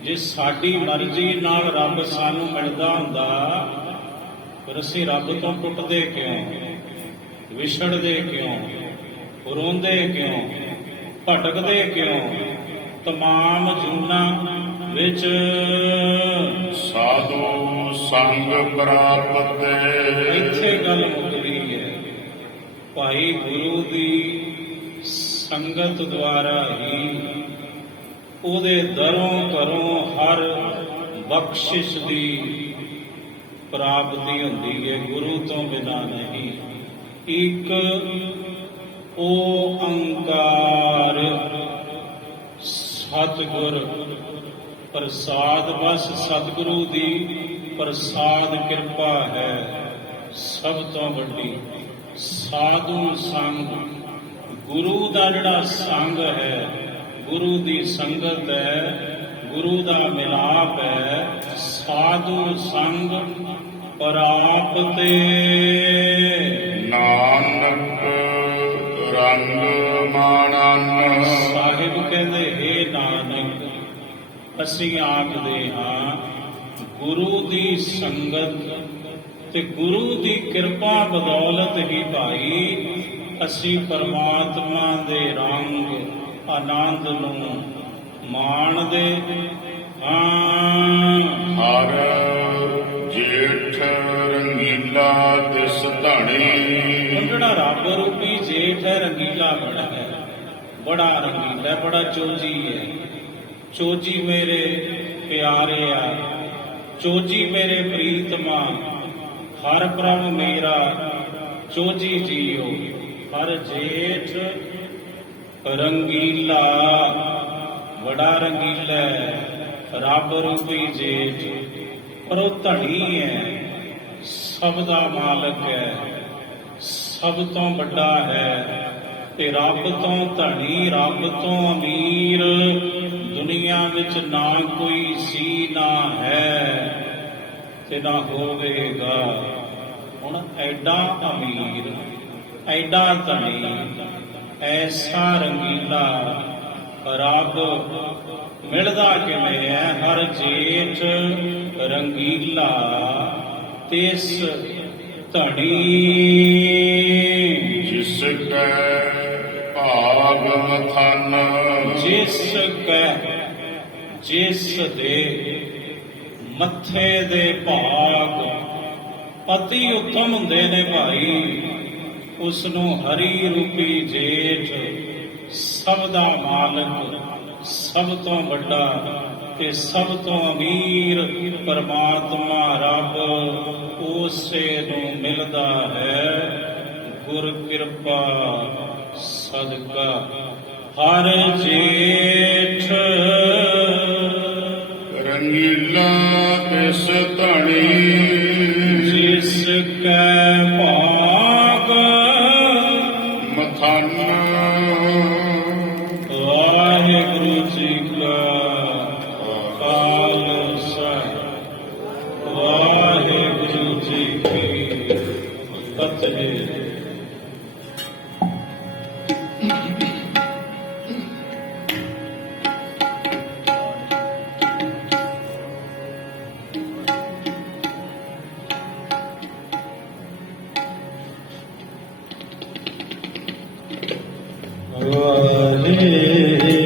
ਜੇ ਸਾਡੀ ਮਰਜ਼ੀ ਨਾਲ ਰੱਬ ਸਾਨੂੰ ਮਿਲਦਾ ਹੁੰਦਾ ਫਿਰ ਅਸੀਂ ਰੱਬ ਤੋਂ ਟੁੱਟਦੇ ਕਿਉਂ, ਵਿਛੜਦੇ ਕਿਉਂ, ਰੋਂਦੇ ਕਿਉਂ, ਭਟਕਦੇ ਕਿਉਂ? ਤਮਾਮ ਜੂਨਾਂ ਵਿੱਚ ਸਾਧੂ ਸੰਗ ਪ੍ਰਾਪਤ, ਇੱਥੇ ਗੱਲ ਮੁੱਕਦੀ ਹੈ। ਭਾਈ ਗੁਰੂ ਦੀ ਸੰਗਤ ਦੁਆਰਾ ਹੀ ਉਹਦੇ ਦਰੋਂ ਘਰੋਂ ਹਰ ਬਖਸ਼ਿਸ਼ ਦੀ ਪ੍ਰਾਪਤੀ ਹੁੰਦੀ ਹੈ, ਗੁਰੂ ਤੋਂ ਬਿਨਾਂ ਨਹੀਂ। ਇੱਕ ਓੰਕਾਰ ਸਤਿਗੁਰ ਪ੍ਰਸਾਦ, ਬਸ ਸਤਿਗੁਰੂ ਦੀ ਪ੍ਰਸਾਦ ਕਿਰਪਾ ਹੈ ਸਭ ਤੋਂ ਵੱਡੀ। ਸਾਧੂ ਸੰਗ, ਗੁਰੂ ਦਾ ਜਿਹੜਾ ਸੰਗ ਹੈ, ਗੁਰੂ ਦੀ ਸੰਗਤ ਹੈ, ਗੁਰੂ ਦਾ ਮਿਲਾਪ ਹੈ, ਸਾਧੂ ਸੰਗ ਪ੍ਰਾਪ ਤੇ ਨਾਨਕ ਰੰਗ ਮਾਣਨ ਸਾਹਿਬ ਕਹਿੰਦੇ ਹੇ ਨਾਨਕ ਅਸੀਂ ਆਖਦੇ ਹਾਂ ਗੁਰੂ ਦੀ ਸੰਗਤ ਤੇ ਗੁਰੂ ਦੀ ਕਿਰਪਾ ਬਦੌਲਤ ਹੀ ਭਾਈ ਅਸੀਂ ਪਰਮਾਤਮਾ ਦੇ ਰੰਗ ਆਨੰਦ ਨੂੰ ਮਾਣਦੇ ਹਾਂ। ਹਰ ਜੇਠ ਰੰਗੀਲਾ ਦਿਸ ਧਣੀ ਹੁਣ ਜਿਹੜਾ ਰੱਬ ਰੂਪੀ ਜੇਠ ਹੈ ਰੰਗੀਲਾ ਬੜਾ ਹੈ, ਬੜਾ ਰੰਗੀਲਾ, ਬੜਾ ਚੋਜੀ ਹੈ। ਚੋਜੀ ਮੇਰੇ ਪਿਆਰੇ ਆ, ਚੋਜੀ ਮੇਰੇ ਪ੍ਰੀਤਮਾ, ਹਰ ਪ੍ਰਭ ਮੇਰਾ ਚੋਜੀ ਜੀਓ। ਹਰ ਜੇਠ ਰੰਗੀਲਾ, ਬੜਾ ਰੰਗੀਲਾ ਹੈ, ਰੱਬ ਰੂਪੀ ਜੇਠ, ਪਰ ਉਹ ਧਣੀ ਹੈ, ਸਭ ਦਾ ਮਾਲਕ ਹੈ, ਸਭ ਤੋਂ ਵੱਡਾ ਹੈ ਤੇ ਰੱਬ ਤੋਂ ਧਣੀ, ਰੱਬ ਤੋਂ ਅਮੀਰ ਦੁਨੀਆ ਵਿੱਚ ਨਾ ਕੋਈ ਸੀ, ਨਾ ਹੈ ਤੇ ਨਾ ਹੋਵੇਗਾ। ਹੁਣ ਐਡਾ ਅਮੀਰ, ਐਡਾ ਧਣੀ, ਐਸਾ ਰੰਗੀਲਾ ਰੱਬ ਮਿਲਦਾ ਕਿਵੇਂ ਹੈ? ਹਰ ਜੇਠ ਰੰਗੀਲਾ ਤਿਸ ਧਣੀ ਜਿਸ ਕੈ ਭਾਗ ਮਥਨ ਜਿਸ ਕੈ, ਜਿਸ ਦੇ ਮੱਥੇ ਦੇ ਭਾਗ ਅਤੀ ਉੱਤਮ ਹੁੰਦੇ ਨੇ ਭਾਈ, ਉਸ ਨੂੰ ਹਰੀ ਰੂਪੀ ਜੇਠ, ਸਭ ਦਾ ਮਾਲਕ, ਸਭ ਤੋਂ ਵੱਡਾ ਤੇ ਸਭ ਤੋਂ ਅਮੀਰ ਪਰਮਾਤਮਾ ਰੱਬ, ਉਸੇ ਨੂੰ ਮਿਲਦਾ ਹੈ ਗੁਰ ਕਿਰਪਾ ਸਦਕਾ। ਹਰ ਜੇਠ ਰੰਗੀਲਾ ਤਿਸ ਧਣੀ ਜਿਸ ਕੈ ਭਾਗ ਮਥਨ ਵਾਹਿਗੁਰੂ ਜੀ ਕਾ ਖਾਲਸਾ, ਵਾਹਿਗੁਰੂ ਜੀ ਕੀ ਫਤਿਹ। ਵਾਹਿਗੁਰੂ